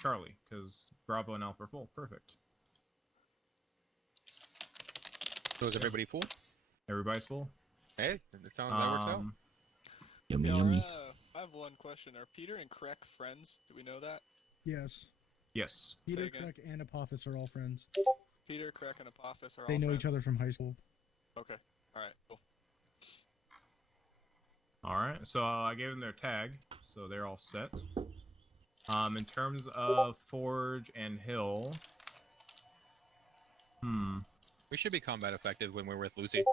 Charlie, because Bravo and Alpha are full. Perfect. So is everybody full? Everybody's full? Hey, that works out. Yummy, Yo, yummy. I have one question. Are Peter and Krek friends? Do we know that? Yes. Yes. Peter, Krek, and Apophis are all friends. Peter, Krek, and Apophis are all They know friends? each other from high school. Okay. Alright, cool. Alright, so I gave them their tag, so they're all set. In terms of Forge and Hill... We should be combat effective when we're with Lucy.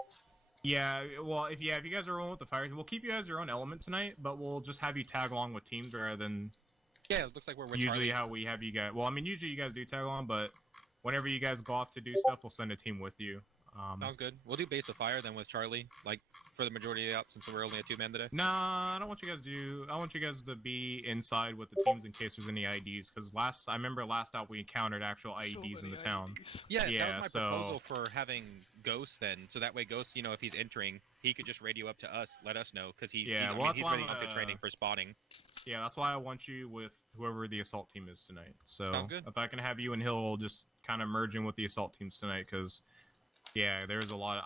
Yeah, well, if you guys are rolling with the fire, we'll keep you as your own element tonight, but we'll just have you tag along with teams rather than... Yeah, it looks like we're with usually Charlie. how we have you guys... Well, I mean, usually you guys do tag along, but whenever you guys go off to do stuff, we'll send a team with you. Sounds good. We'll do base of fire then with Charlie, like for the majority of the op, since we're only a 2-man today. Nah, I don't want you guys to do... I want you guys to be inside with the teams in case there's any IEDs, because I remember last out we encountered actual IEDs in the town. Yeah, that was my so... proposal for having Ghost then, so that way Ghost, you know, if he's entering, he could just radio up to us, let us know, because he's ready up to training for spotting. Yeah, that's why I want you with whoever the assault team is tonight. So sounds good. If I can have you and Hill just kind of merge in with the assault teams tonight, because yeah, I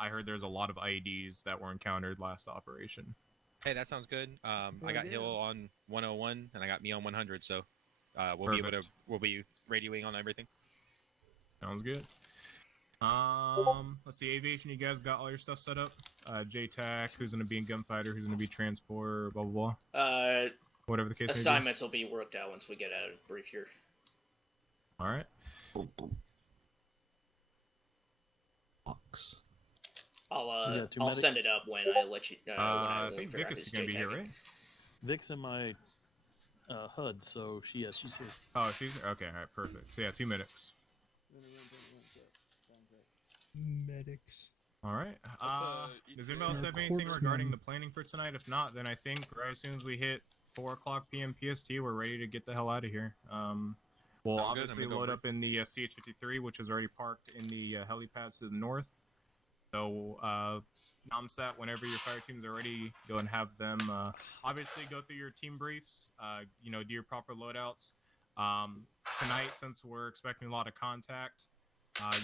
heard there's a lot of IEDs that were encountered last operation. Hey, that sounds good. I got Hill on 101 and I got me on 100, so we'll be radioing on everything. Sounds good. Let's see, aviation. You guys got all your stuff set up? JTAC, who's gonna be in gunfighter, who's gonna be transport, blah blah blah. Whatever the case. Assignments will be worked out once we get out of brief here. All right. I'll send it up when I let you. I think Vic is gonna be here, right? Vic's in my HUD, so she's here. Oh, she's okay. All right, perfect. So yeah, 2 medics. Medics. All right. Does anybody else have anything regarding the planning for tonight? If not, then I think right as soon as we hit 4 o'clock p.m. PST, we're ready to get the hell out of here. We'll obviously load up in the CH-53, which is already parked in the helipads to the north. So, NOMSAT, whenever your fire teams are ready, go and have them, obviously go through your team briefs, do your proper loadouts. Tonight, since we're expecting a lot of contact,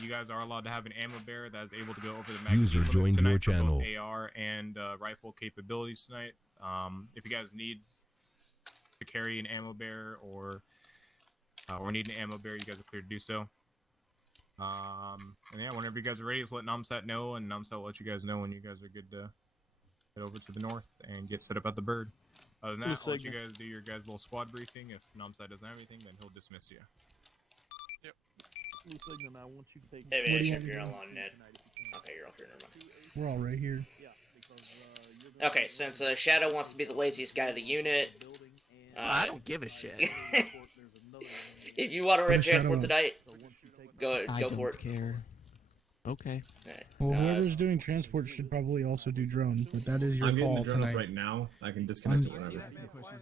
you guys are allowed to have an ammo bearer that is able to go over the magazine User joined your channel. Both AR and rifle capabilities tonight. If you guys need to carry an ammo bearer or need an ammo bearer, you guys are clear to do so. And yeah, whenever you guys are ready, just let NOMSAT know, and NOMSAT will let you guys know when you guys are good to head over to the north and get set up at the bird. Other than that, I'll let you guys do your guys' little squad briefing. If NOMSAT doesn't have anything, then he'll dismiss you. Yep. I want you to take If you're on net. Okay, you're up here, never mind. We're all right here. Okay, since Shadow wants to be the laziest guy of the unit... I don't give a shit. If you want to run transport tonight, go for it. I don't care. Okay. Well, whoever's doing transport should probably also do drone, but that is your call tonight. Right now, I can disconnect it whenever.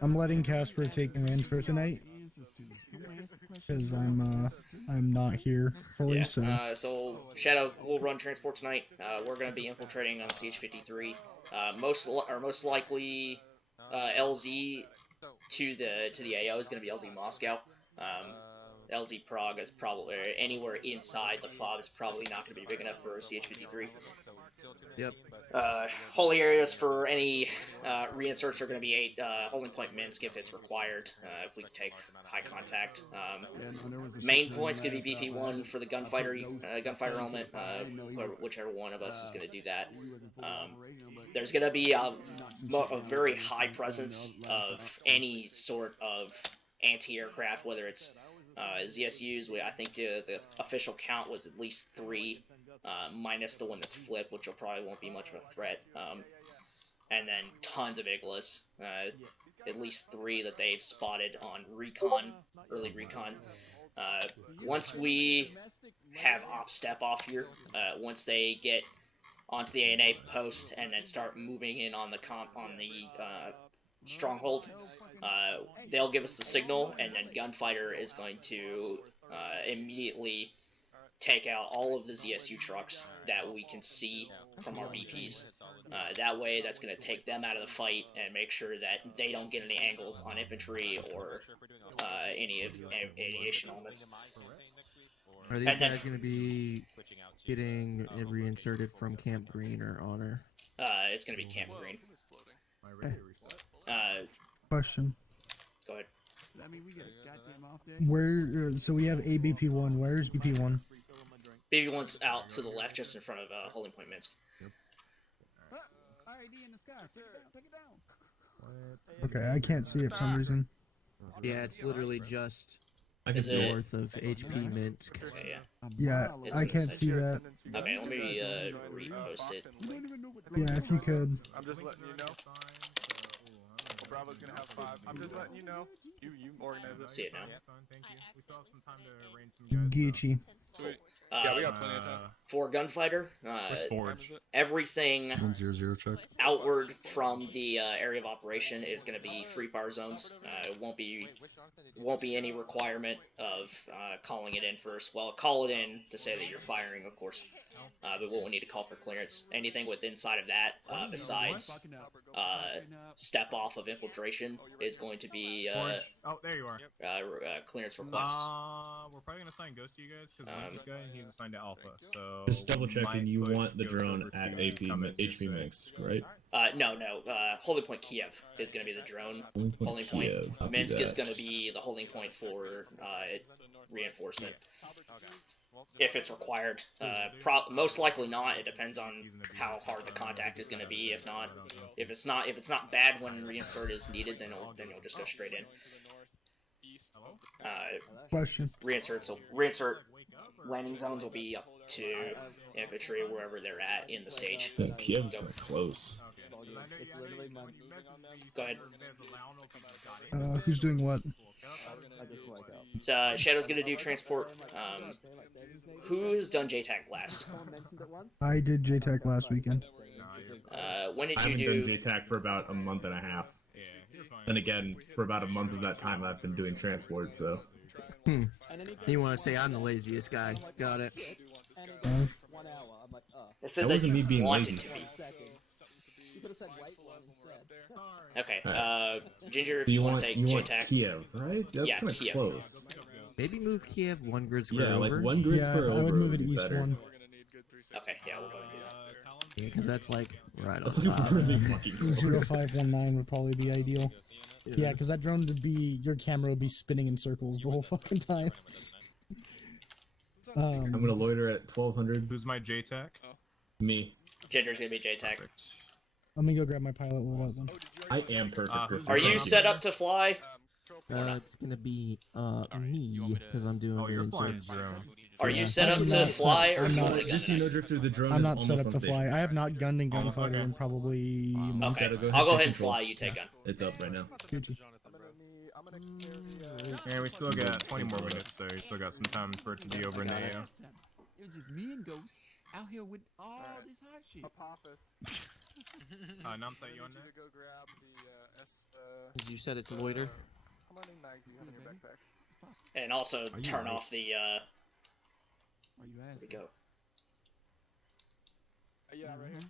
I'm letting Casper take command for tonight because I'm not here fully. Yeah. So Shadow will run transport tonight. We're going to be infiltrating on CH-53. Most likely, LZ to the AO is going to be LZ Moscow. LZ Prague is probably anywhere inside the FOB is probably not going to be big enough for CH-53. Yep. Holy areas for any reinserts are going to be 8 holding point Minsk if it's required. If we take high contact. Main point's going to be BP1 for the gunfighter element. Whichever one of us is going to do that. There's going to be a very high presence of any sort of anti-aircraft, whether it's ZSUs. I think the official count was at least 3, minus the one that's flipped, which probably won't be much of a threat. And then tons of Iglas, at least 3 that they've spotted on early recon. Once we have op step off here, once they get onto the ANA post and then start moving in on the stronghold, they'll give us the signal, and then Gunfighter is going to immediately take out all of the ZSU trucks that we can see from our BPs. That way, that's going to take them out of the fight and make sure that they don't get any angles on infantry or any aviation elements. Are these guys going to be getting reinserted from Camp Green or Honor? It's going to be Camp Green. Question. Go ahead. Where? So we have ABP1. Where's BP1? BP1's out to the left, just in front of Holding Point Minsk. Okay, I can't see it for some reason. Yeah, it's literally just Is it north of HP Minsk. Okay, yeah. Yeah, It's I can't see that. Okay, let me repost it. Yeah, if you could. I'm just letting you know. Bravo's gonna have 5. I'm just letting you know. You organize it. See it now. Thank you. We still have some time to arrange some guys. Geechee. Sweet. Yeah, we got plenty of time. For Gunfighter, Where's Forge? everything 100 check. outward from the area of operation is going to be free fire zones. It won't be any requirement of calling it in first. Well, call it in to say that you're firing, of course. But we'll need to call for clearance. Anything within inside of that, besides step off of infiltration, is going to be oh, there you are. clearance requests. We're probably gonna assign Ghost to you guys because this guy he's assigned to Alpha. So Just double checking, might you push want the Ghost drone over to at come in here, HP so- mix, right? No. Holding point Kiev is going to be the drone. Holding point Kiev, copy Minsk is that. going to be the holding point for reinforcement. If it's required. Most likely not. It depends on how hard the contact is going to be. If it's not bad when reinsert is needed, then you'll just go straight in. Question. Reinsert landing zones will be up to infantry wherever they're at in the stage. Yeah, Kiev's kind of close. Go ahead. Who's doing what? So Shadow's gonna do transport. Who has done JTAC last? I did JTAC last weekend. When did I you haven't do? done JTAC for about a month and a half. And again, for about a month of that time, I've been doing transport, so. You want to say I'm the laziest guy? Got it. It said That that wasn't you me being wanted lazy. to be. Okay. Ginger, if You you want want to take you want JTAC. Kiev, right? That's Yeah, kind of Kiev. close. Maybe move Kiev one grid square Yeah, over. like one grid Yeah, square over. I would move it be east better. one. Okay, yeah, we'll go ahead and do that. Yeah, because that's like right on That's top. really fucking close. 0519 would probably be ideal. Yeah, because that drone would be, your camera would be spinning in circles the whole fucking time. I'm gonna loiter at 1200. Who's my JTAC? Me. Ginger's gonna be JTAC. Let me go grab my pilot load out then. I am perfect. for Are you flying. set up to fly? It's gonna be me because I'm doing Oh, you're flying reinserts. drone. Are Yeah. you set up I'm to not fly, set- or I'm you not- want to Just so you know, Drifter, the drone I'm is not almost set up on to station. fly. I have not gunned in Oh, Gunfighter okay. in probably a month. Okay, Gotta go I'll go take ahead and control. fly. You take gun. It's up right now. Gucci. And we still got 20 more minutes, so you still got some time for it to be over in the AO. It was just me and Ghost out here with all this hot shit. Namsai, you on that? Go grab the Did you set it to loiter? How many mags do you have in your backpack? And also Are you turn right? off the. Are you There we asking? go. Yeah, right here.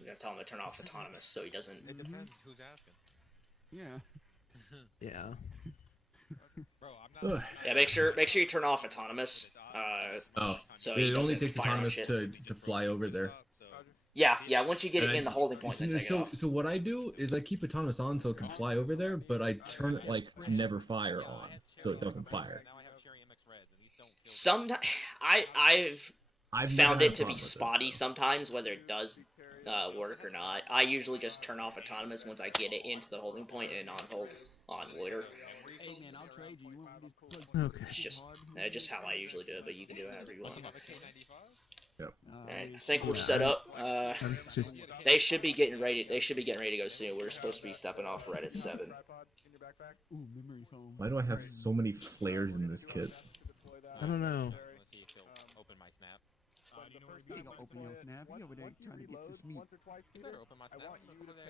We're gonna tell him to turn off autonomous so he doesn't. It depends who's asking. Yeah. Yeah. Bro, I'm not. Ugh. Yeah, make sure you turn off autonomous. Oh, So he it only doesn't takes fire on autonomous shit. to fly over there. Yeah. Once you get it And in the holding point, then take it so, off. so what I do is I keep autonomous on so it can fly over there, but I turn it like never fire on so it doesn't fire. Sometimes I've I've found never had it a to be problem with spotty so. sometimes, whether it does work or not. I usually just turn off autonomous once I get it into the holding point and on hold on loiter. Hey man, I'll trade you. You want me to just plug Okay. It's just how I usually do it, but you can do it however you want. Yep. Alright, I think we're set up. I'm just They should be getting ready. They should be getting ready to go soon. We're supposed to be stepping off right at 7. Ooh, memory foam. Why do I have so many flares in this kit? I don't know. Open my snap. You ain't gonna open your snap. You over there trying to get this meat. You better open my snap.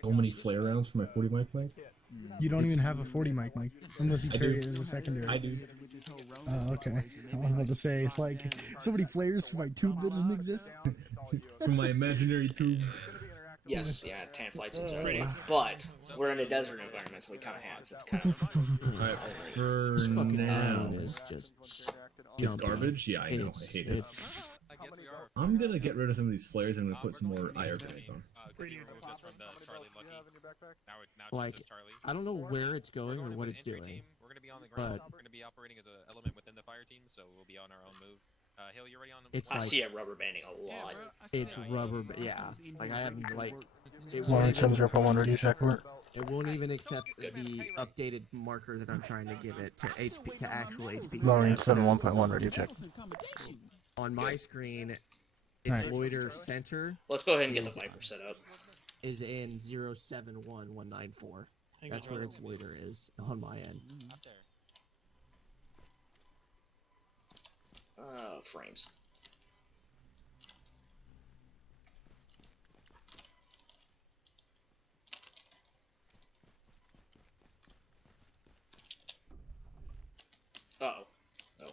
So many flare rounds for my 40 mic mic? You don't even have a 40 mic, Mike, unless you I carry do. it as a secondary. I do. Oh, okay. I was about to say, like, so many flares for my tube that doesn't exist. From my imaginary tube. Yes, yeah, tan flight suits are ready, but we're in a desert environment, so we kind of have. So it's kind of. Alright, for This fucking now, moon is just. it's jumpy. garbage. Yeah, I know. I hate it. I'm gonna get rid of some of these flares and I'm gonna put some more IR grenades on. Like, I don't know where it's going or what it's doing. We're gonna be on the ground. But We're gonna be operating as an element within the fire team, so we'll be on our own move. Hill, you ready on the? It's I like, see it rubber banding a lot. it's rubber, yeah. Like I haven't like. It Lauren won't even, 701 ready check work. it won't even accept the updated marker that I'm trying to give it to HP to actual HP. Lauren 71.1 ready check. On my screen, its loiter center. Let's go ahead and get the Viper set up. Is in 071194. That's where its loiter is on my end. Frames. Uh-oh. Oh.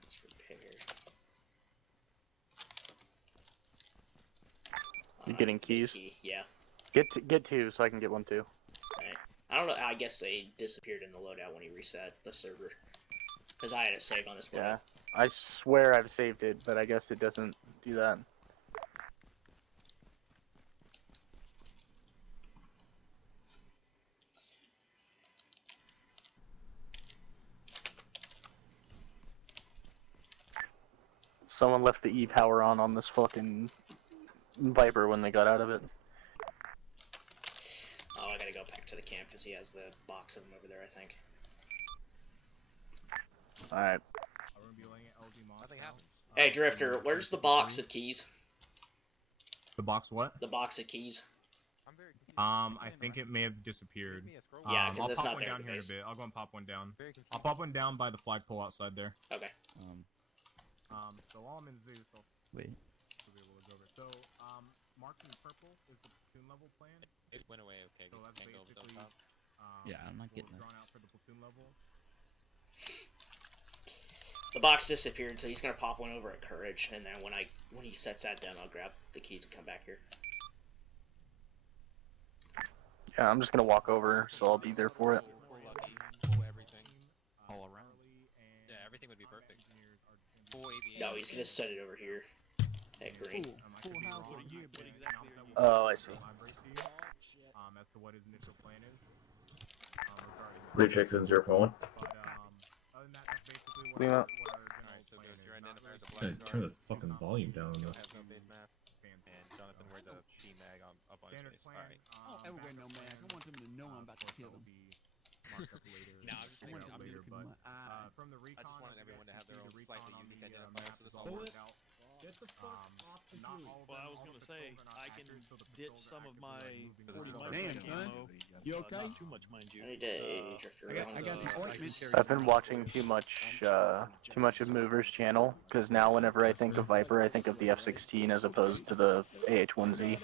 That's repaired. You getting keys? Key. Yeah. Get two, so I can get one too. Right. I don't know. I guess they disappeared in the loadout when he reset the server. Because I had it saved on this loadout. Yeah. I swear I've saved it, but I guess it doesn't do that. Someone left the E-power on this fucking Viper when they got out of it. Oh, I gotta go back to the camp because he has the box of them over there, I think. Alright. Nothing happens. Hey, Drifter, where's the box of keys? The box what? The box of keys. I think it may have disappeared. Yeah, because I'll it's pop not one there down in the here in a base. bit. I'll go and pop one down. I'll pop one down by the flagpole outside there. Okay. So while I'm in Zeus, I'll Wait. be able to go over. So, marked in purple is the platoon level plan. It went away. Okay. So that's Can't go over basically, the top. Yeah, I'm not getting drawn it. out for the platoon level. The box disappeared, so he's gonna pop one over at Courage, and then when he sets that down, I'll grab the keys and come back here. Yeah, I'm just gonna walk over, so I'll be there for it. Full everything. All around. Yeah, everything would be perfect. Full aviation. No, he's gonna set it over here. At Green. Full house of gear, baby. Oh, I see. As to what his initial plan is. Rechecks in 0.1. But, other than that, that's basically what Lima. our general plan is. Hey, turn the fucking volume down on this. And Jonathan, where the T-mag up on his Standard face. plan. Alright. I don't ever wear no mask. I want them to know I'm about to kill them. Marked up later. No, I'm just I thinking want them to later, look but in my eyes. from the recon, I just wanted everyone to have their own the slightly recon on unique the identifier, map so this is all all works worked out. Get the fuck off the Not food. all of Well, I them, was all gonna the say, patrols are not I can accurate, so the ditch patrols are some of actively, my moving the 40 patrols. Damn, son. ammo. You okay? Not too much, mind you. I need to Drifter around I got the- some ointment. I've been watching too much of Mover's channel, because now whenever I think of Viper, I think of the F-16 as opposed to the AH-1Z.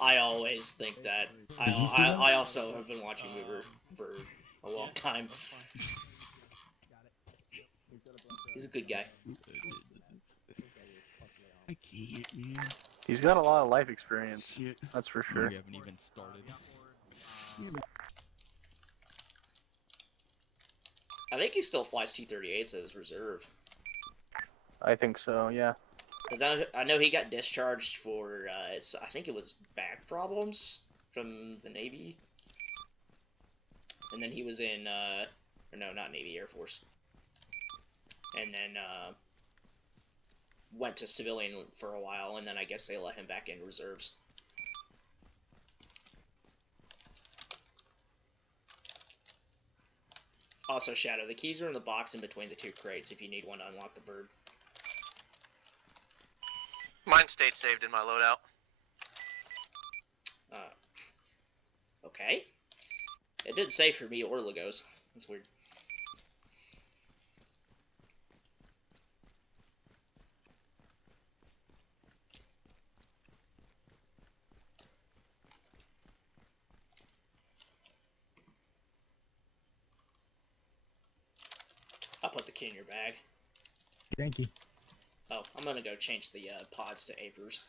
I always think that. Did you see that? I also have been watching Mover for a long time. He's a good guy. I can't, man. He's got a lot of life experience, Shit. that's for sure. We haven't even started. I think he still flies T-38s as reserve. I think so, yeah. Cause I know he got discharged for, I think it was back problems from the Navy. And then he was in, or no, not Navy, Air Force. And then, went to civilian for a while, and then I guess they let him back in reserves. Also, Shadow, the keys are in the box in between the two crates if you need one to unlock the bird. Mine stayed saved in my loadout. Okay. It didn't say for me or Legos. That's weird. I'll put the key in your bag. Thank you. Oh, I'm gonna go change the pods to Apers.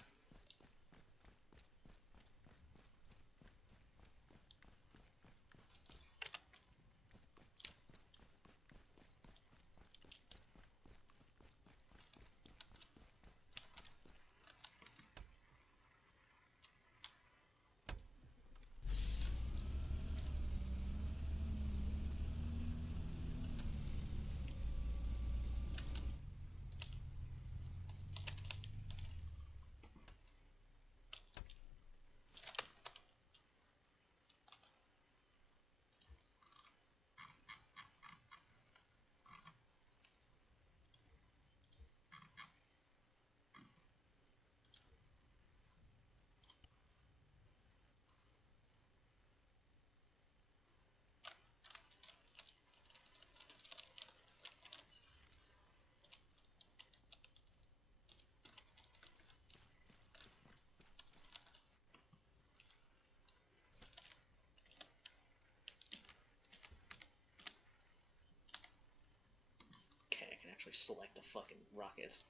Okay, I can actually select the fucking rockets.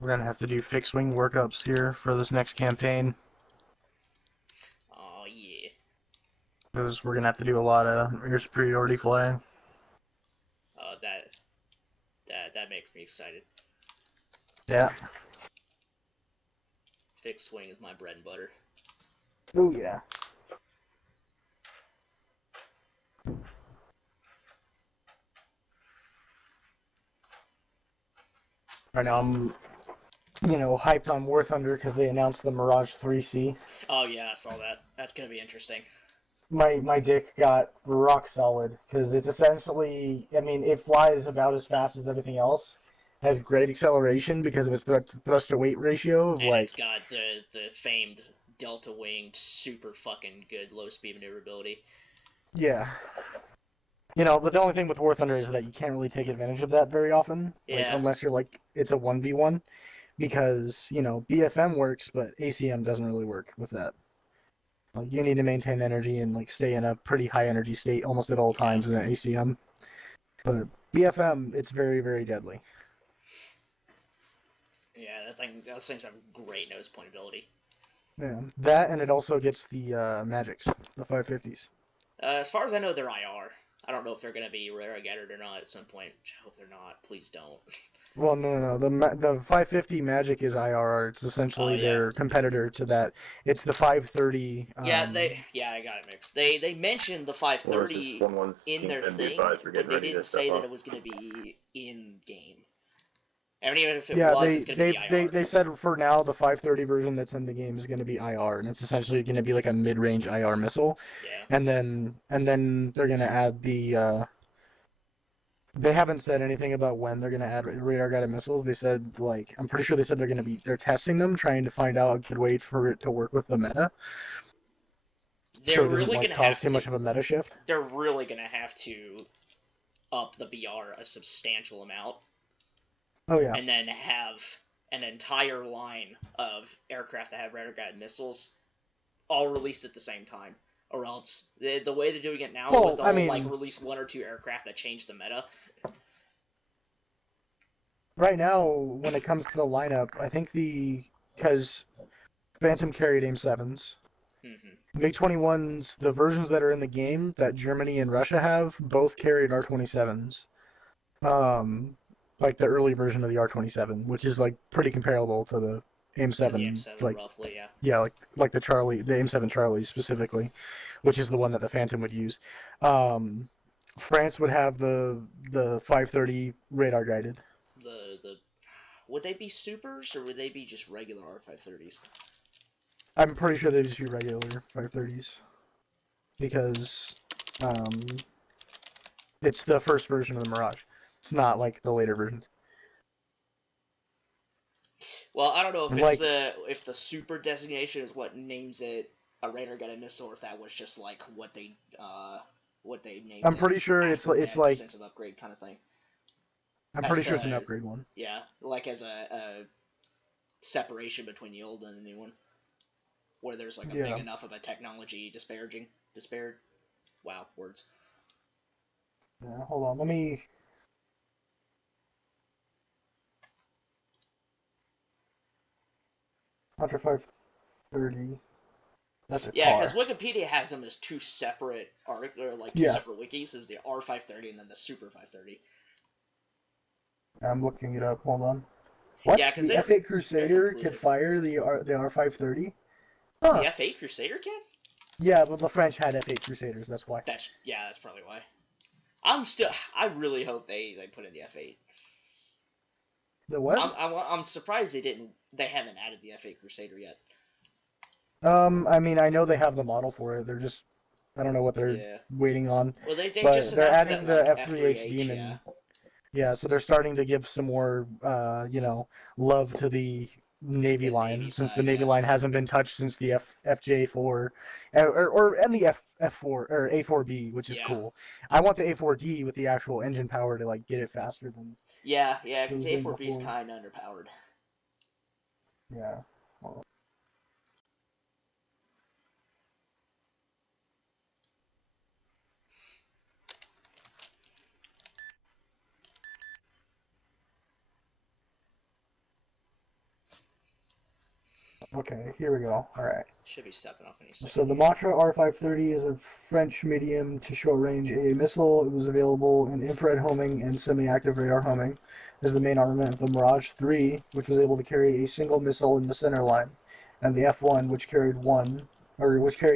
We're gonna have to do fixed wing workups here for this next campaign. Oh yeah. Because we're gonna have to do a lot of air superiority flying. That makes me excited. Yeah. Fixed wing is my bread and butter. Oh yeah. Right now I'm, hyped on War Thunder because they announced the Mirage 3C. Oh yeah, I saw that. That's gonna be interesting. My dick got rock solid because it's essentially, it flies about as fast as everything else. Has great acceleration because of its thrust to weight ratio of And it's got the famed delta winged, super fucking good low speed maneuverability. Yeah. But the only thing with War Thunder is that you can't really take advantage of that very often. Yeah. Unless you're it's a 1v1. Because, BFM works, but ACM doesn't really work with that. You need to maintain energy and stay in a pretty high energy state almost at all times in an ACM. But BFM, it's very, very deadly. Yeah, those things have great nose point ability. Yeah, that and it also gets the magics, the 550s. As far as I know, they're IR. I don't know if they're gonna be rare-gattered or not at some point. I hope they're not. Please don't. Well, no. The 550 magic is IRR. It's essentially their competitor to that. It's the 530. I got it mixed. They mentioned the 530 in their thing, but they didn't say that it was gonna be in game. I mean, even if it was, it's gonna be IR. They said for now the 530 version that's in the game is going to be IR, and it's essentially going to be like a mid-range IR missile. Yeah. And then they're going to add the. They haven't said anything about when they're going to add radar-guided missiles. They said I'm pretty sure they said they're testing them, trying to find out a good way for it to work with the meta. They're really gonna cause too much of a meta shift. They're really gonna have to up the BR a substantial amount. Oh yeah. And then have an entire line of aircraft that have radar guided missiles all released at the same time. Or else the way they're doing it now, Well, they'll I mean, like release 1 or 2 aircraft that change the meta. Right now, when it comes to the lineup, I think because Phantom carried AIM-7s. Mm-hmm. MiG-21s, the versions that are in the game that Germany and Russia have, both carried R-27s. Like the early version of the R-27, which is like pretty comparable to the AIM-7. To the AIM-7, like, roughly, yeah. Yeah, like the AIM-7 Charlie specifically, which is the one that the Phantom would use. France would have the 530 radar guided. Would they be supers or would they be just regular R530s? I'm pretty sure they just be regular 530s because it's the first version of the Mirage. It's not like the later versions. Well, I don't know if if the super designation is what names it a radar guided missile, or if that was just like what they named. I'm pretty sure it's like extensive upgrade kind of thing. I'm pretty sure it's an upgrade one. Yeah, like as a separation between the old and the new one, where there's like a big enough of a technology disparate. Wow, words. Yeah, hold on, let me. Hunter 530. That's a Yeah, because Wikipedia has them as two separate separate wikis, is the R530 and then the Super 530. I'm looking it up. Hold on. What? Yeah, the F8 Crusader can fire the R530? Huh. The F8 Crusader can? Yeah, but the French had F8 Crusaders. That's why. That's probably why. I really hope they put in the F8. The what? I'm surprised they haven't added the F8 Crusader yet. I mean, I know they have the model for it. They're just, I don't know what they're waiting on. Well, they but just they're announced adding that, the F3H Demon. Yeah, so they're starting to give some more, love to the Navy line, since the Navy line hasn't been touched since the FJ4, and the F4 or A4B, which is cool. I want the A4D with the actual engine power to like get it faster than. Yeah, because the A4B is kind of underpowered. Yeah. Well, okay, here we go. Alright. Should be stepping off any second. So the Matra R530 is a French medium to short range AA missile. It was available in infrared homing and semi-active radar homing as the main armament of the Mirage 3, which was able to carry a single missile in the center line, and the F1, which carried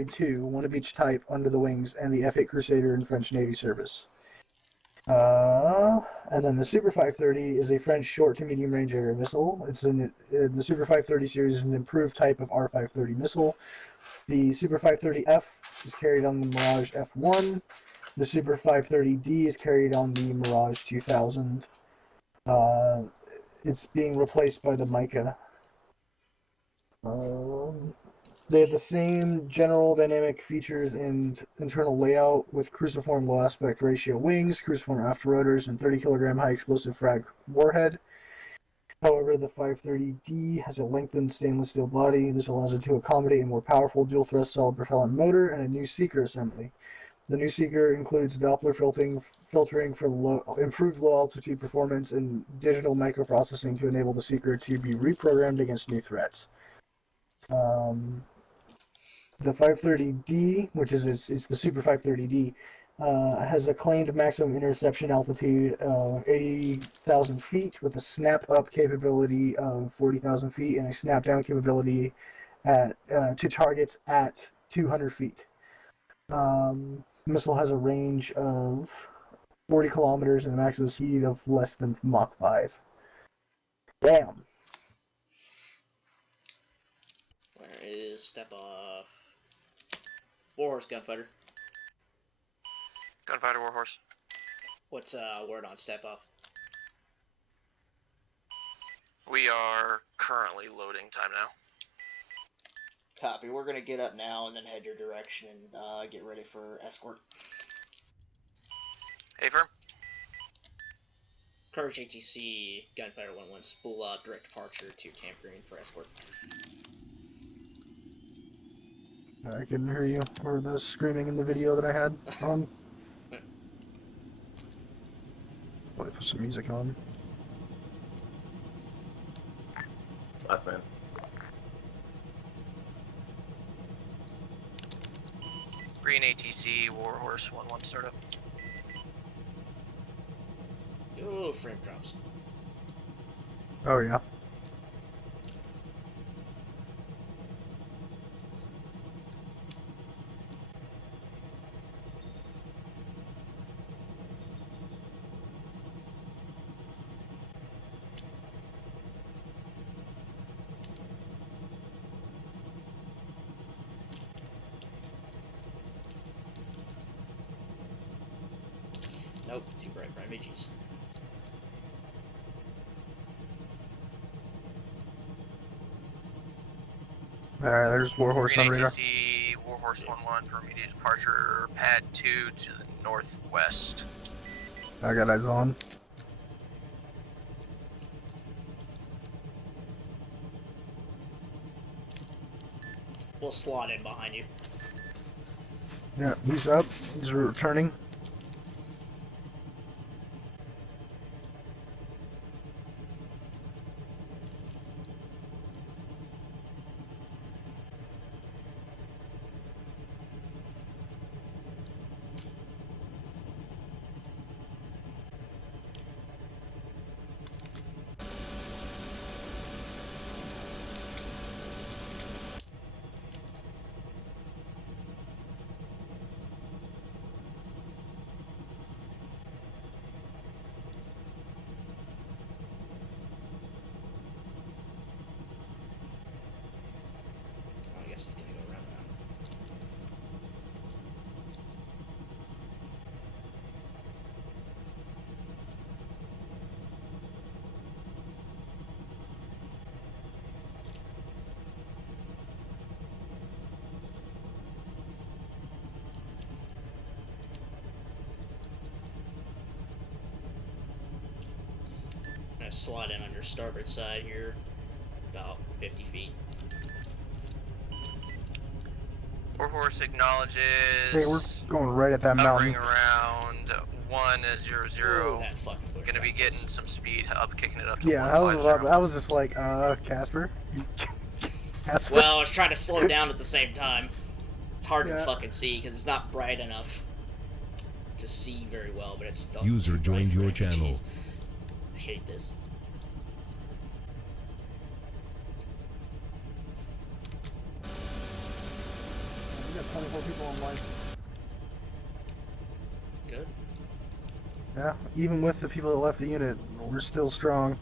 two, one of each type, under the wings, and the F8 Crusader in French Navy service. And then the Super 530 is a French short to medium range area missile. The Super 530 series is an improved type of R530 missile. The Super 530F is carried on the Mirage F1. The Super 530D is carried on the Mirage 2000. It's being replaced by the Mica. They have the same general dynamic features and internal layout with cruciform low aspect ratio wings, cruciform afterrotors, and 30 kilogram high explosive frag warhead. However, the 530D has a lengthened stainless steel body. This allows it to accommodate a more powerful dual thrust solid propellant motor and a new seeker assembly. The new seeker includes Doppler filtering for improved low altitude performance and digital microprocessing to enable the seeker to be reprogrammed against new threats. The 530D, which is it's the Super 530D, has a claimed maximum interception altitude of 80,000 feet with a snap-up capability of 40,000 feet and a snap-down capability to targets at 200 feet. The missile has a range of 40 kilometers and a maximum speed of less than Mach 5. Damn. Where is step off? Warhorse Gunfighter. Gunfighter Warhorse. What's word on step off? We are currently loading time now. Copy. We're gonna get up now and then head your direction and get ready for escort. Hey, firm. Courage ATC Gunfighter 1-1 spool up direct departure to Camp Green for escort. I couldn't hear you or the screaming in the video that I had on. Let me put some music on. Last man. Green ATC, Warhorse 1-1 startup. Oh, frame drops. Oh, yeah. Nope, too bright for images. Alright, there's Warhorse on radar. ATC, Warhorse 1-1 for immediate departure, pad 2 to the northwest. I got eyes on. We'll slot in behind you. Yeah, he's up. He's returning. I guess he's gonna go around now. I'm gonna slot in under starboard side here, about 50 feet. Warhorse acknowledges. Hey, we're going right at that hovering mountain. around 100. Ooh, that fucking bush Gonna be back. getting some speed up, kicking it up to Yeah, 150. I was just like, Casper? Casper? Well, I was trying to slow down at the same time. It's hard to Yeah. fucking see because it's not bright enough to see very well, but it's still. User joined your channel. I hate this. We got 24 people online. Good. Yeah, even with the people that left the unit, we're still strong.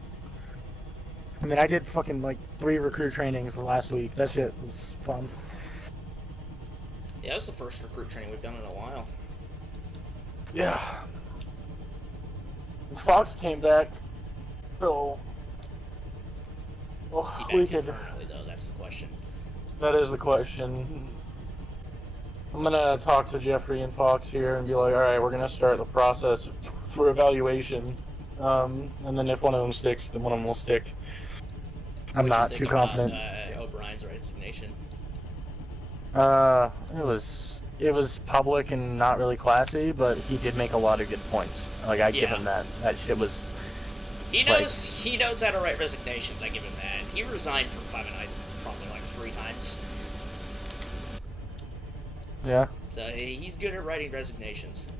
I mean, I did fucking like 3 recruit trainings last week. That shit was fun. Yeah, that's the first recruit training we've done in a while. Yeah. Fox came back, so Is he back here permanently, though? That's the question. That is the question. I'm gonna talk to Jeffrey and Fox here and be like, all right, we're gonna start the process for evaluation, and then if one of them sticks, then one of them will stick. I'm not too confident. O'Brien's resignation. It was public and not really classy, but he did make a lot of good points. Like I give him that. That shit was. He knows how to write resignations. I give him that. He resigned from Five Night probably like 3 times. Yeah. So he's good at writing resignations.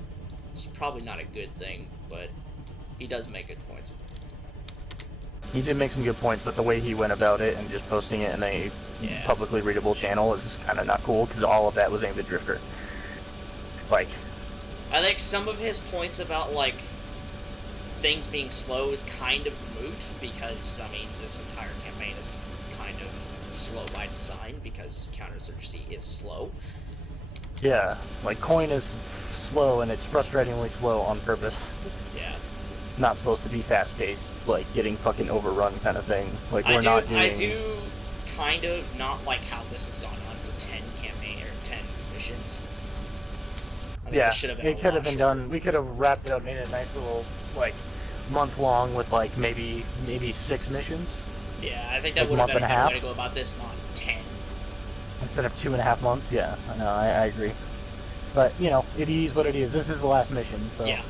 It's probably not a good thing, but he does make good points. He did make some good points, but the way he went about it and just posting it in a publicly readable channel is kind of not cool, because all of that was aimed at Drifter. Like, I think some of his points about, like, things being slow is kind of moot, because, I mean, this entire campaign is kind of slow by design, because counterinsurgency is slow. yeah, like, coin is slow, and it's frustratingly slow on purpose. Yeah. Not supposed to be fast-paced, like, getting fucking overrun kind of thing. Like, I doing... do kind of not like how this has gone on for 10 campaign, or 10 missions. I think Yeah, this should have been it could have been done. We could have wrapped it up, made it a nice little, like, month-long with, like, maybe 6 missions. Yeah, I think that like would have been a month and a better half. way to go about this, not 10. instead of 2.5 months. Yeah, I know, I agree. But, you know, it is what it is. This is the last mission, so... Yeah.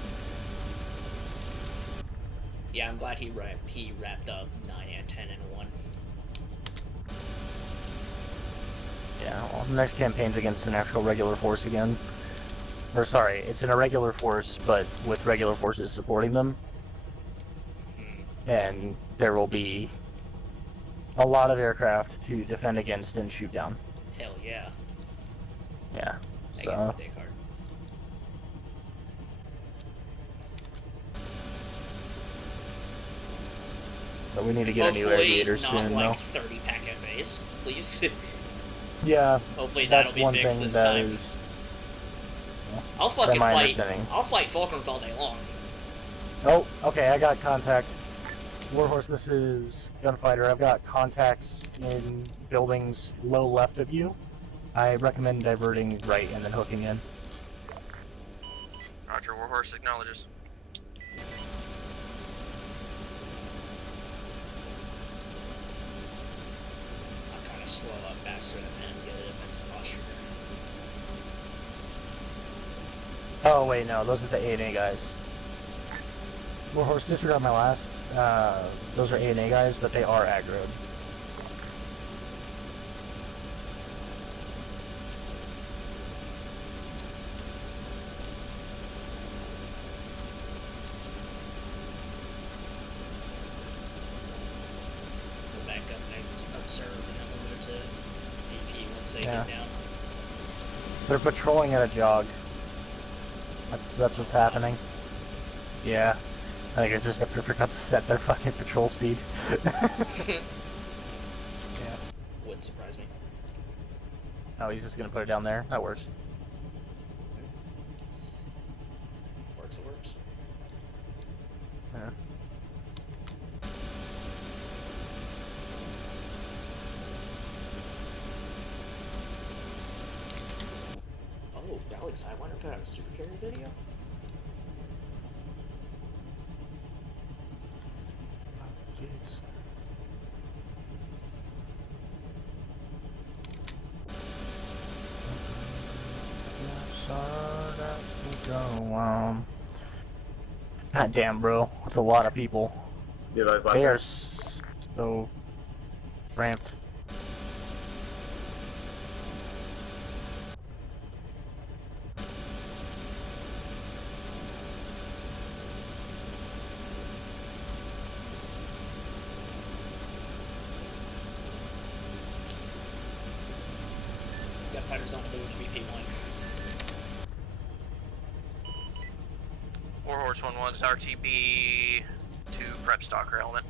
Yeah, I'm glad he wrapped up 9 and 10 in one. Yeah, well, the next campaign's against an actual regular force again. Or, sorry, it's an irregular force, but with regular forces supporting them. And there will be a lot of aircraft to defend against and shoot down. Hell yeah. Yeah, That gets so... my dick hard. But we need to get a new aviator soon, not like though. 30 packet base, please. Yeah, hopefully that's that'll be one fixed thing this that time. is... I'll fucking my fight. understanding. I'll fight Falcons all day long. Oh, okay, I got contact. Warhorse, this is Gunfighter. I've got contacts in buildings low left of you. I recommend diverting right and then hooking in. Roger, Warhorse acknowledges. I'll kind of slow up faster than get a defensive posture. Oh, wait, no, those are the A&A guys. Warhorse, disregard my last. Those are A&A guys, but they are aggroed. Go back up and observe, and then we'll move to VP once they Yeah. get down. They're patrolling at a jog. That's what's happening. Yeah. I think it's just after forgot to set their fucking patrol speed. Yeah. Wouldn't surprise me. Oh, he's just gonna put it down there? That works. Works, it works. Yeah. Oh, Alex, I wonder if I have a super carrier video? Jeez. God damn, bro. That's a lot of people. Yeah, that's They are so ramped. Gunfighter's on the move, VP1. Warhorse 1-1's RTB to prep stalker element.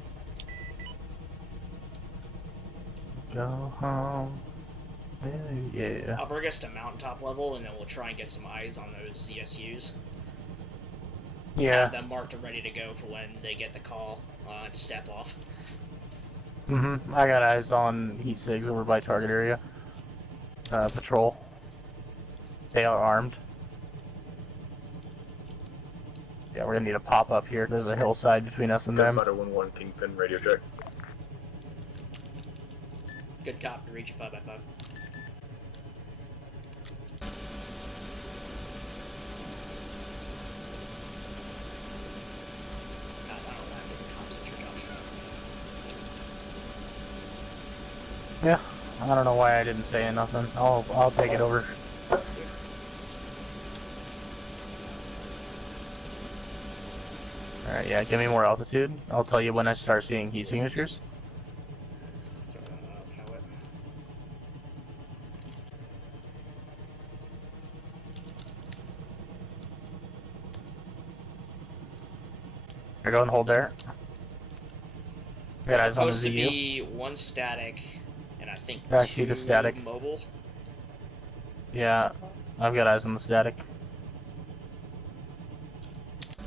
Go home. Yeah. I'll bring us to mountaintop level, and then we'll try and get some eyes on those ZSUs. Yeah. Have them marked and ready to go for when they get the call to step off. Mm-hmm. I got eyes on heat sigs over by target area. Patrol. They are armed. Yeah, we're gonna need a pop up here. There's a hillside between us and them. Gunfighter 1-1 Kingpin radio check. Good copy, reach 5x5. God, I don't like the comms that you're Yeah, I don't know why I didn't say nothing. I'll take it over. Alright, yeah, give me more altitude. I'll tell you when I start seeing heat signatures. You're going hold there. Got eyes on the supposed to ZU. be one static, and I think I see the static. Mobile. Yeah, I've got eyes on the static.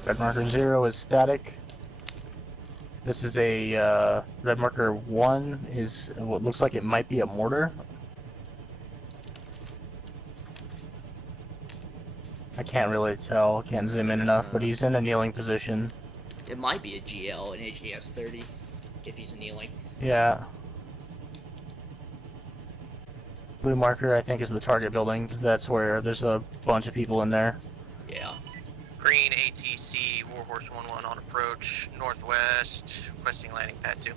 Red marker 0 is static. This is a red marker 1 is what looks like it might be a mortar. I can't really tell. Can't zoom in enough, but he's in a kneeling position. It might be a GL, an HES 30, if he's kneeling. Yeah. Blue marker, I think, is the target building, because that's where there's a bunch of people in there. Yeah. Green ATC, Warhorse 1-1 on approach, northwest, requesting landing pad 2.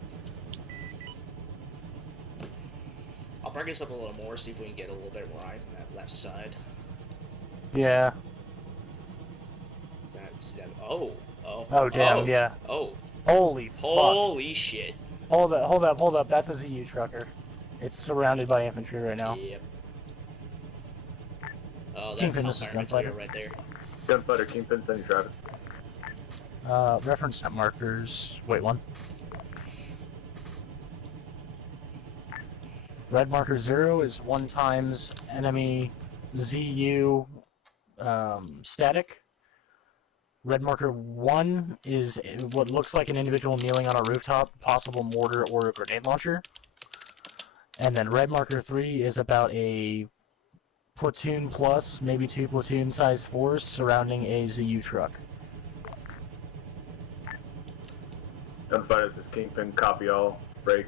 I'll break this up a little more, see if we can get a little bit more eyes on that left side. Yeah. Oh, damn, yeah. Oh. Holy fuck. Holy shit. Hold up. That's a ZU trucker. It's surrounded by infantry right now. Yep. Oh, that's Kingpin, this is Hellfire Gunfighter. right there. Gunfighter, Kingpin, send your traffic. Reference net markers. Wait, one. Red marker 0 is 1 times enemy ZU static. Red marker 1 is what looks like an individual kneeling on a rooftop, possible mortar or a grenade launcher. And then red marker 3 is about a platoon plus, maybe 2 platoon size force surrounding a ZU truck. Gunfighter, this is Kingpin, copy all, break.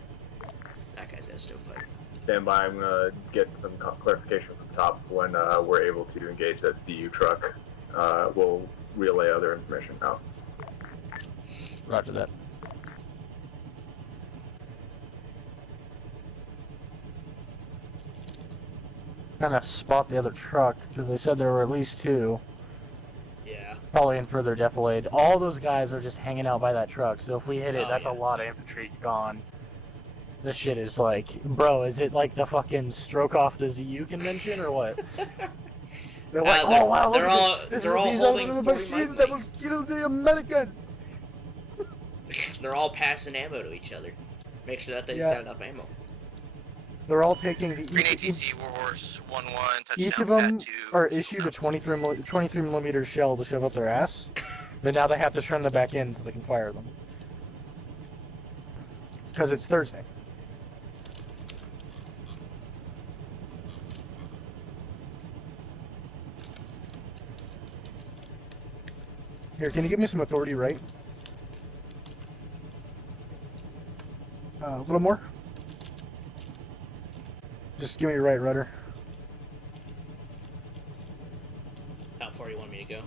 That guy's got a stovepipe. Stand by, I'm gonna get some clarification from the top when we're able to engage that CU truck. We'll relay other information out. Roger that. Kind of spot the other truck, because they said there were at least 2. Yeah. Probably in further defilade. All those guys are just hanging out by that truck, so if we hit it, that's a lot of infantry gone. This shit is like, bro, is it like the fucking stroke off the ZU convention or what? They're like, oh wow, look at this. They're all holding the machines that will kill the Americans. They're all passing ammo to each other. Make sure that they've got enough ammo. They're all taking the Green ATC, Warhorse 1-1, touchdown. Each of them are issued a 23 millimeter shell to shove up their ass, but now they have to turn them back in so they can fire them. Because it's Thursday. Here, can you give me some authority, right? A little more. Just give me your right rudder. How far do you want me to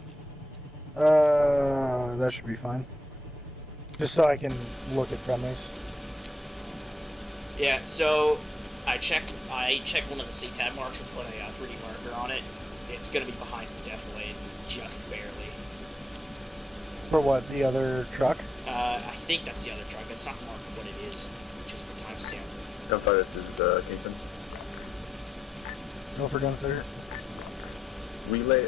go? That should be fine. Just so I can look at friendlies. Yeah, so I checked one of the CTAB marks and put a 3D marker on it. It's gonna be behind the defilade, just barely. For what, the other truck? I think that's the other truck. It's not marked what it is, just the timestamp. Gunfighter, this is Kingpin. Go for Gunfighter. Relay,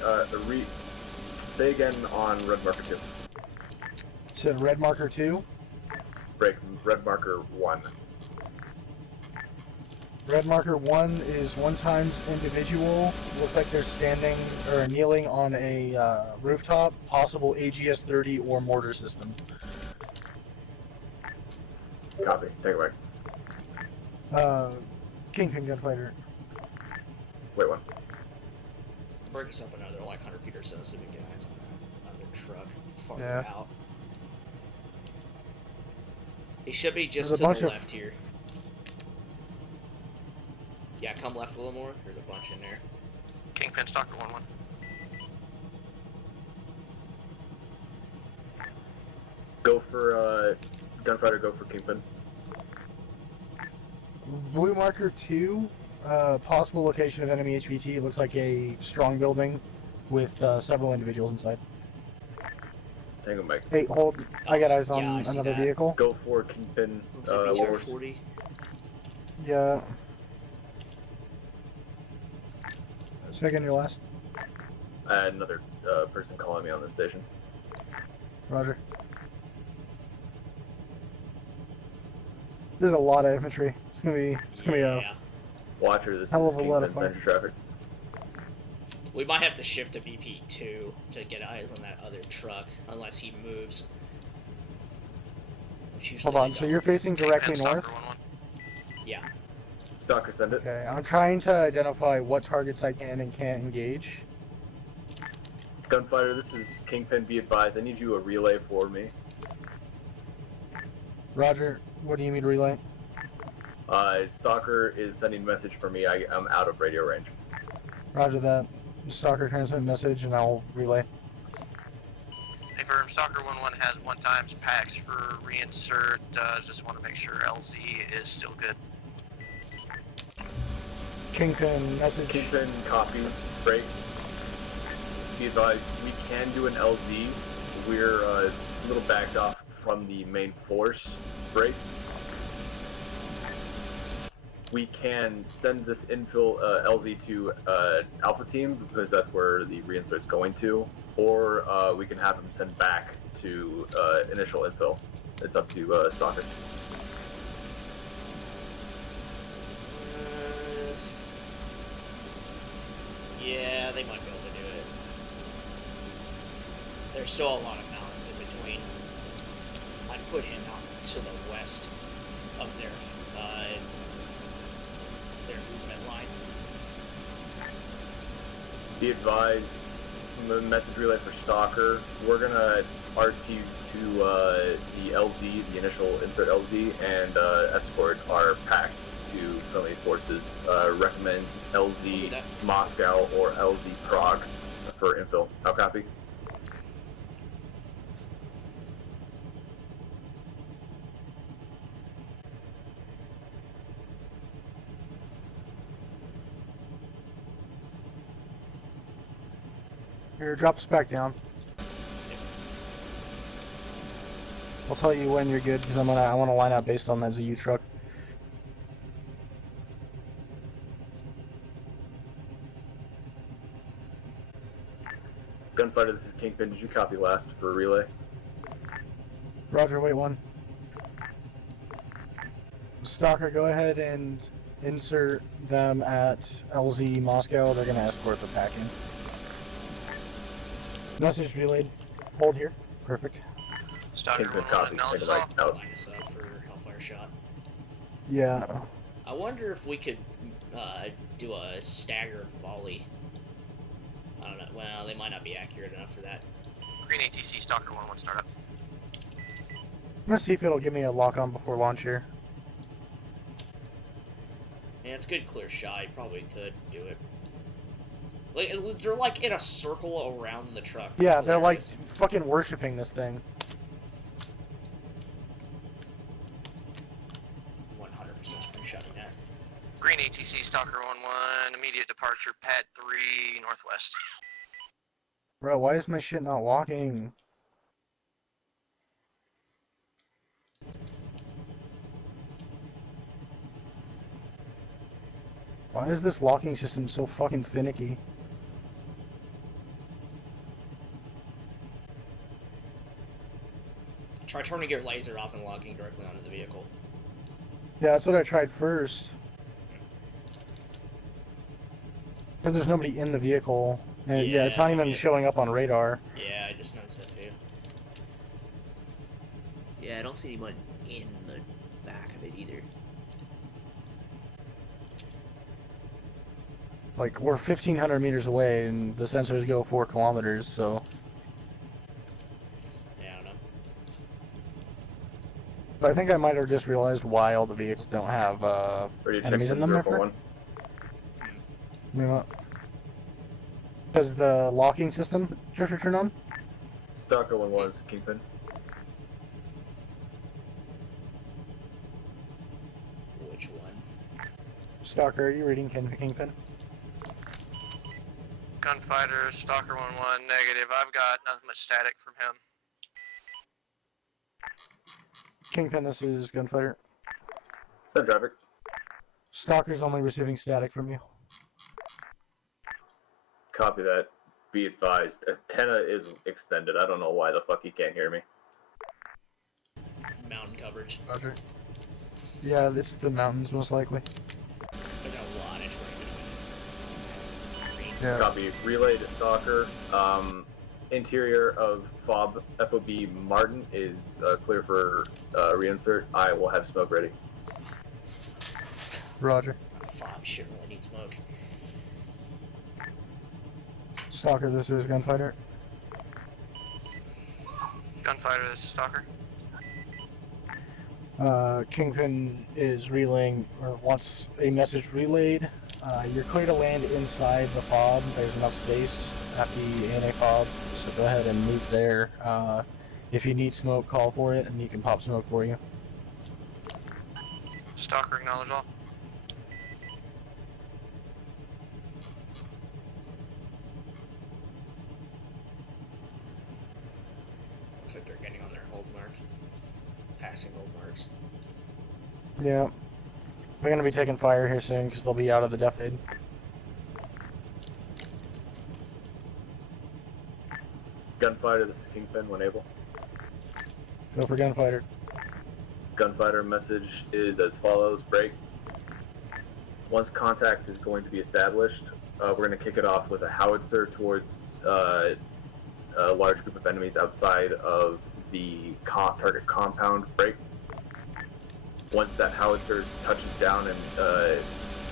say again on red marker 2. Said red marker 2? Break, red marker 1. Red marker 1 is 1 times individual. Looks like they're standing or kneeling on a rooftop, possible AGS-30 or mortar system. Copy, take it away. Kingpin Gunfighter. Wait, one. Break us up another like 100 feet or so we can get eyes on that other truck farther out. He should be just to the left here. Yeah, come left a little more. There's a bunch in there. Kingpin Stalker 1-1. Go for, Gunfighter, go for Kingpin. Blue marker 2, possible location of enemy HVT. Looks like a strong building with several individuals inside. Hang on, Mike. Hey, hold. I got eyes on another vehicle. Go for Kingpin, BTR 40. Yeah. Second, your last. I had another person calling me on the station. Roger. There's a lot of infantry. It's gonna be a Watcher, this hell is of a lot of Kingpin, fire. send your traffic. We might have to shift to BP2 to get eyes on that other truck, unless he moves. Hold on, so you're facing directly north? Yeah. Stalker, send it. Okay, I'm trying to identify what targets I can and can't engage. Gunfighter, this is Kingpin, be advised. I need you a relay for me. Roger, what do you need relay? Stalker is sending a message for me. I'm out of radio range. Roger that. Stalker transmit message and I'll relay. Confirm, Stalker 1-1 has 1x packs for reinsert. Just want to make sure LZ is still good. Kingpin message. Kingpin copies. Break. Be advised, we can do an LZ. We're a little backed off from the main force. Break. We can send this infill LZ to Alpha Team because that's where the reinsert's going to, or we can have them send back to initial infill. It's up to Stalker. Yeah, they might be able to do it. There's still a lot of mountains in between. I'd put him out to the west of their movement line. Be advised, the message relay for Stalker, we're gonna RT to the LZ, the initial insert LZ, and escort our pack to friendly forces. Recommend LZ Moscow or LZ Prague for infill. How copy? Here, drop us back down. I'll tell you when you're good because I want to line up based on that ZU truck. Gunfighter, this is Kingpin. Did you copy last for relay? Roger, wait one. Stalker, go ahead and insert them at LZ Moscow. They're going to escort the pack in. Message relayed. Hold here. Perfect. Stalker Kingpin 1-1 copy. acknowledge Line all. out. Line us up for Hellfire shot. Yeah. I wonder if we could do a staggered volley. I don't know. Well, they might not be accurate enough for that. Green ATC, Stalker 1-1 startup. I'm going to see if it'll give me a lock-on before launch here. Yeah, it's a good clear shot. You probably could do it. Like, they're like in a circle around the truck. Yeah, they're like fucking worshipping this thing. 100% shutting that. Green ATC, Stalker 1-1, immediate departure, pad 3, northwest. Bro, why is my shit not locking? Why is this locking system so fucking finicky? Try turning your laser off and locking directly onto the vehicle. Yeah, that's what I tried first. Because there's nobody in the vehicle. And yeah, it's not even showing up on radar. Yeah, I just noticed that too. Yeah, I don't see anyone in the back of it either. Like, we're 1,500 meters away, and the sensors go 4 kilometers, so... Yeah, I don't know. But I think I might have just realized why all the vehicles don't have, enemies in them, one. You know what? Does the locking system just turn on? Stalker 1 was Kingpin. Which one? Stalker, are you reading Kingpin? Gunfighter, Stalker 1-1, negative. I've got nothing but static from him. Kingpin, this is Gunfighter. Send traffic. Stalker's only receiving static from you. Copy that. Be advised. Antenna is extended. I don't know why the fuck he can't hear me. Mountain coverage. Roger. Yeah, it's the mountains, most likely. They got a lot of terrain. Yeah. Copy. Relay to Stalker. Interior of FOB Martin is clear for reinsert. I will have smoke ready. Roger. FOB shouldn't really need smoke. Stalker, this is Gunfighter. Gunfighter, this is Stalker. Kingpin is relaying, or wants a message relayed. You're clear to land inside the fob. There's enough space at the ANA fob, so go ahead and move there. If you need smoke, call for it, and he can pop smoke for you. Stalker, acknowledge all. Looks like they're getting on their hold mark. Passing hold marks. Yeah. We're gonna be taking fire here soon, because they'll be out of the def aid. Gunfighter, this is Kingpin when able. Go for Gunfighter. Gunfighter message is as follows: break. Once contact is going to be established, we're going to kick it off with a howitzer towards a large group of enemies outside of the target compound. Break. Once that howitzer touches down and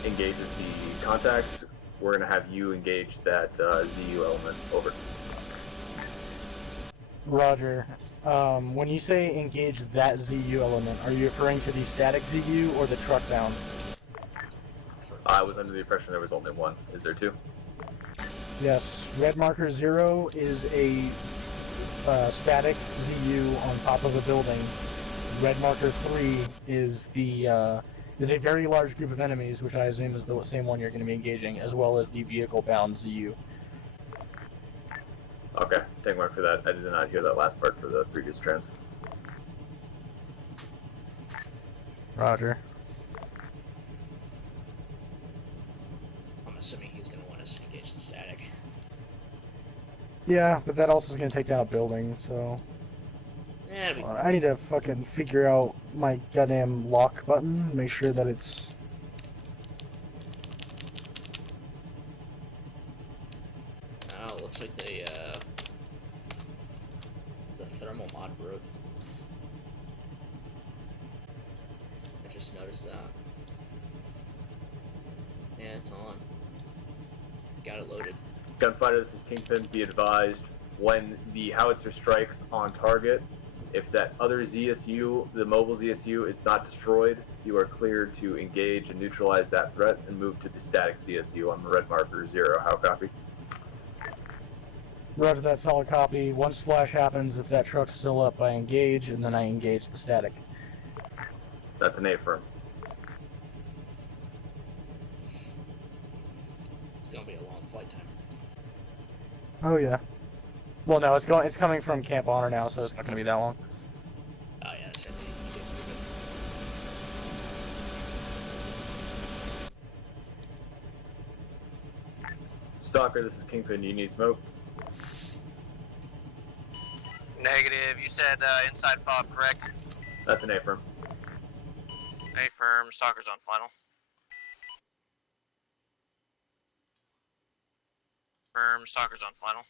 engages the contact, we're going to have you engage that ZU element. Over. Roger. When you say engage that ZU element, are you referring to the static ZU or the truck down? I was under the impression there was only one. Is there two? Yes. Red marker 0 is a static ZU on top of a building. Red marker 3 is a very large group of enemies, which I assume is the same one you're going to be engaging, as well as the vehicle-bound ZU. Okay, take mark for that. I did not hear that last part for the previous trans. Roger. I'm assuming he's going to want us to engage the static. Yeah, but that also is going to take down a building, so... Yeah, I need to fucking figure out my goddamn lock button, make sure that it's... Oh, looks like the thermal mod broke. I just noticed that. Yeah, it's on. Got it loaded. Gunfighter, this is Kingpin. Be advised, when the howitzer strikes on target, if that other ZSU, the mobile ZSU, is not destroyed, you are cleared to engage and neutralize that threat and move to the static ZSU on the red marker 0. How copy? Roger that, solid copy. One splash happens if that truck's still up, I engage, and then I engage the static. That's an affirm. It's gonna be a long flight time. Oh yeah. Well, no, it's coming from Camp Honor now, so it's not gonna be that long. Oh yeah, that's right. Stalker, this is Kingpin. You need smoke? Negative. You said inside fob, correct? That's an affirm. Affirm. Stalker's on final. Affirm. Stalker's on final.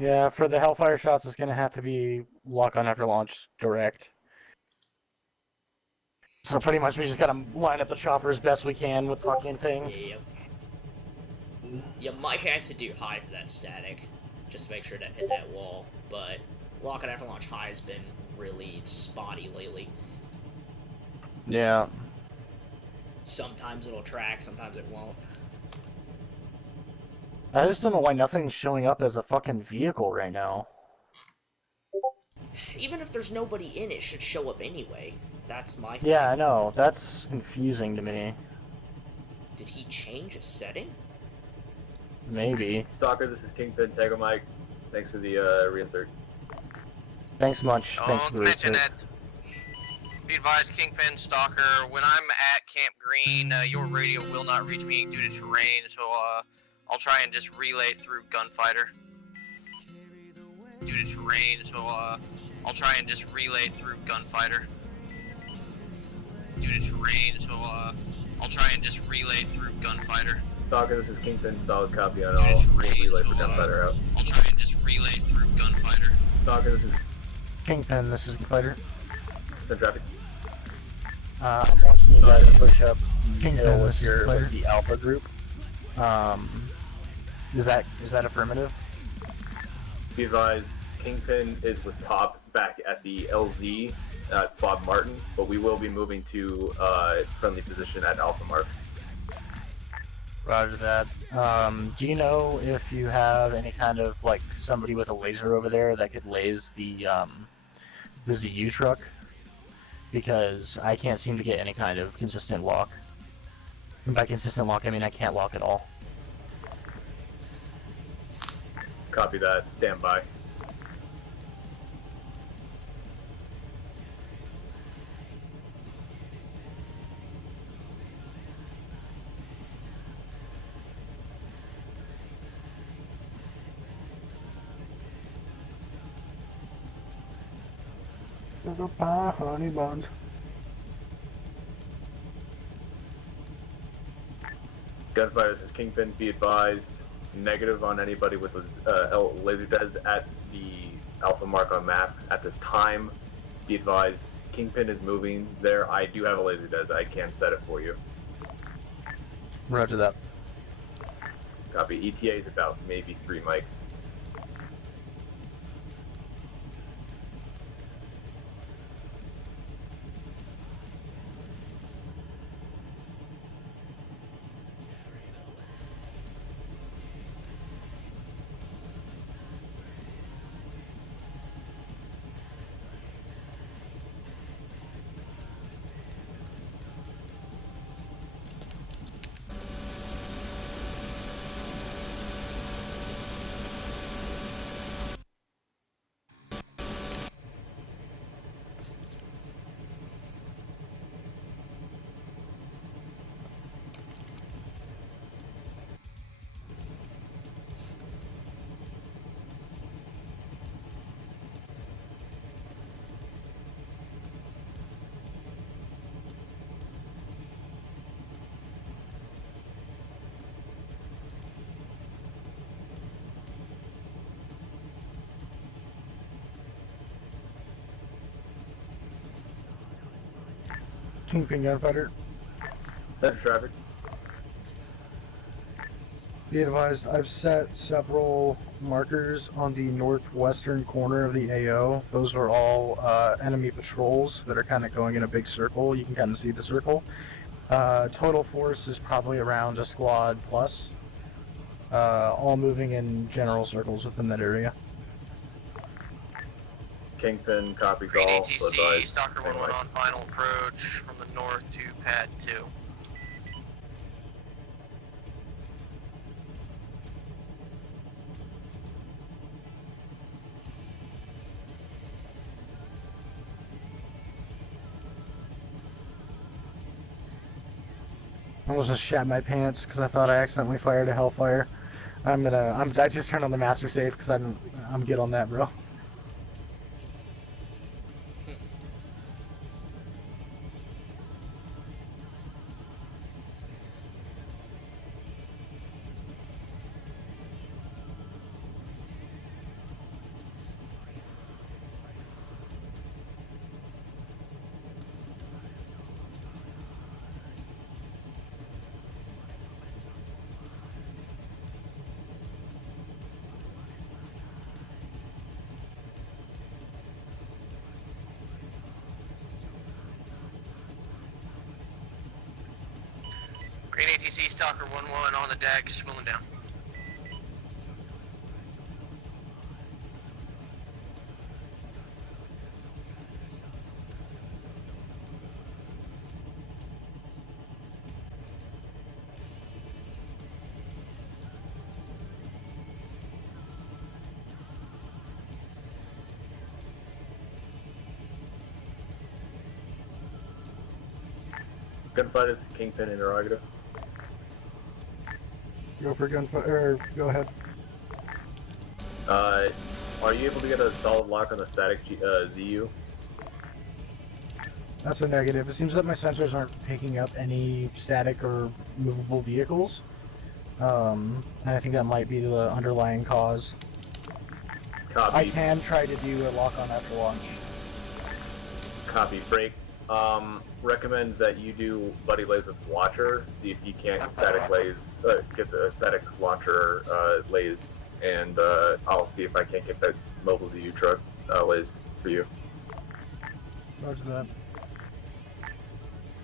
Yeah, for the Hellfire shots, it's gonna have to be lock on after launch direct. So pretty much we just gotta line up the chopper as best we can with fucking thing. Yep. You might have to do high for that static, just to make sure to hit that wall, but lock on after launch high has been really spotty lately. Yeah. Sometimes it'll track, sometimes it won't. I just don't know why nothing's showing up as a fucking vehicle right now. Even if there's nobody in, it should show up anyway. That's my thing. Yeah, I know. That's confusing to me. Did he change a setting? Maybe. Stalker, this is Kingpin. Tag a mic. Thanks for the reinsert. Thanks much. Thanks for Don't the mention reinsert. it. Be advised, Kingpin, Stalker, when I'm at Camp Green, your radio will not reach me due to terrain, so I'll try and just relay through Gunfighter. Due to terrain, so I'll try and just relay through Gunfighter. Due to terrain, so I'll try and just relay through Gunfighter. Stalker, this is Kingpin. Solid copy on all. Relay for Gunfighter out. I'll try and just relay through Gunfighter. Stalker, this is Kingpin, this is Gunfighter. Send traffic. I'm watching you guys push up Kingpin, hill this with is your Gunfighter. with the Alpha group. Is that affirmative? Be advised, Kingpin is with Top back at the LZ at Bob Martin, but we will be moving to friendly position at Alpha Mark. Roger that. Do you know if you have any kind of, like, somebody with a laser over there that could laze the ZU truck? Because I can't seem to get any kind of consistent lock. And by consistent lock, I mean I can't lock at all. Copy that. Stand by. Sugar pie, honey bun. Gunfire, this is Kingpin. Be advised, negative on anybody with laser des at the Alpha Mark on map at this time. Be advised, Kingpin is moving there. I do have a laser des. I can set it for you. Roger that. Copy. ETA is about maybe 3 mics. Kingpin gunfighter. Center traffic. Be advised, I've set several markers on the northwestern corner of the AO. Those are all enemy patrols that are kind of going in a big circle. You can kind of see the circle. Total force is probably around a squad plus. All moving in general circles within that area. Kingpin copies Green all. ATC, Stalker 1-1 on final approach from the north to pad 2. I almost just shat my pants because I thought I accidentally fired a Hellfire. I just turned on the master safe because I'm good on that, bro. Green ATC, Stalker 1-1 on the deck, swilling down. Gunfighters, Kingpin interrogative. Go for gunfire. Go ahead. Are you able to get a solid lock on the static ZU? That's a negative. It seems that my sensors aren't picking up any static or movable vehicles. And I think that might be the underlying cause. Copy. I can try to do a lock on after launch. Copy. Break. Recommend that you do buddy lays with Watcher. See if he can't static lays, get the static launcher lazed, and I'll see if I can't get that mobile ZU truck lazed for you. Roger that.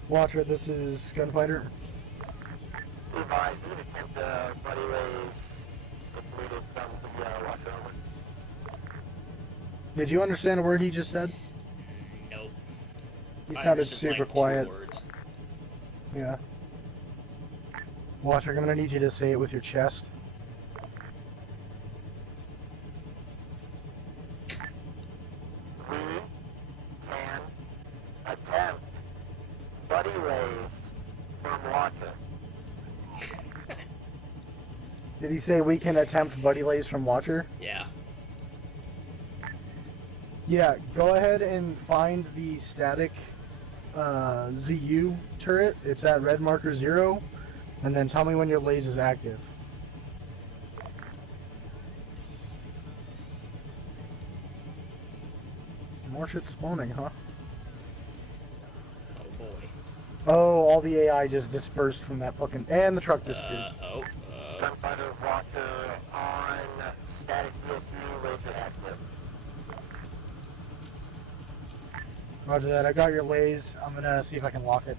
Watcher, this is Gunfighter. Advise, you attempt buddy lays completed from the Watcher over. Did you understand a word he just said? Nope. He sounded super quiet. Yeah. Watcher, I'm gonna need you to say it with your chest. We can attempt buddy lays from Watcher. Did he say we can attempt buddy lays from Watcher? Yeah. Yeah, go ahead and find the static ZU turret. It's at red marker 0, and then tell me when your laze is active. More shit spawning, huh? Oh boy. Oh, all the AI just dispersed from that fucking... And the truck disappeared. Gunfighter Watcher on static PSU laser active. Roger that, I got your laze. I'm gonna see if I can lock it.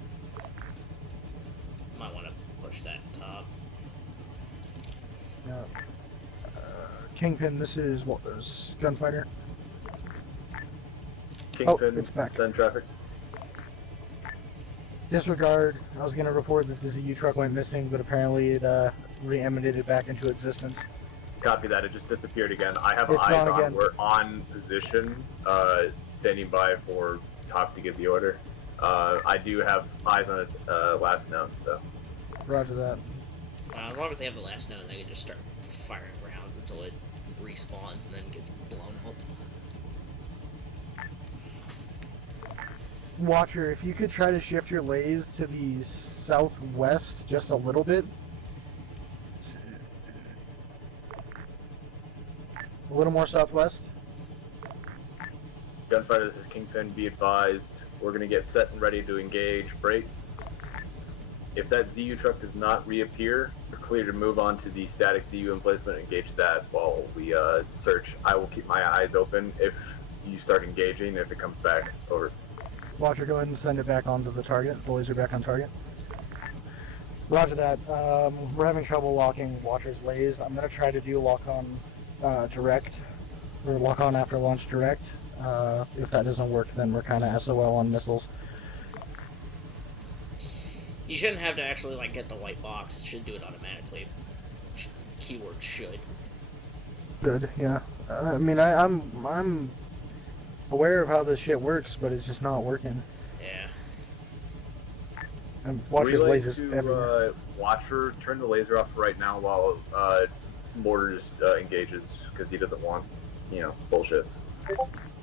Might want to push that top. Yeah. Kingpin, this is what was Gunfighter. Kingpin, it's back. send traffic. Disregard. I was gonna report that the ZU truck went missing, but apparently it re-emanated back into existence. Copy that. It just disappeared again. I have It's eyes gone on. again. We're on position, standing by for top to give the order. I do have eyes on its last note, so. Roger that. As long as they have the last note, they can just start firing rounds until it respawns and then gets blown up. Watcher, if you could try to shift your laze to the southwest just a little bit. A little more southwest. Gunfighter, this is Kingpin. Be advised, we're going to get set and ready to engage. Break. If that ZU truck does not reappear, you're clear to move on to the static ZU emplacement and engage that while we search. I will keep my eyes open if you start engaging. If it comes back, over. Watcher, go ahead and send it back onto the target. The laser back on target. Roger that. We're having trouble locking Watcher's laze. I'm going to try to do lock on direct, or lock on after launch direct. If that doesn't work, then we're kind of SOL on missiles. You shouldn't have to actually like get the white box. It should do it automatically. Keyword should. Good, yeah. I mean, I'm aware of how this shit works, but it's just not working. Yeah. And Watcher's Relay lasers to, everywhere. Watcher, turn the laser off right now while Mortar just engages, because he doesn't want, bullshit.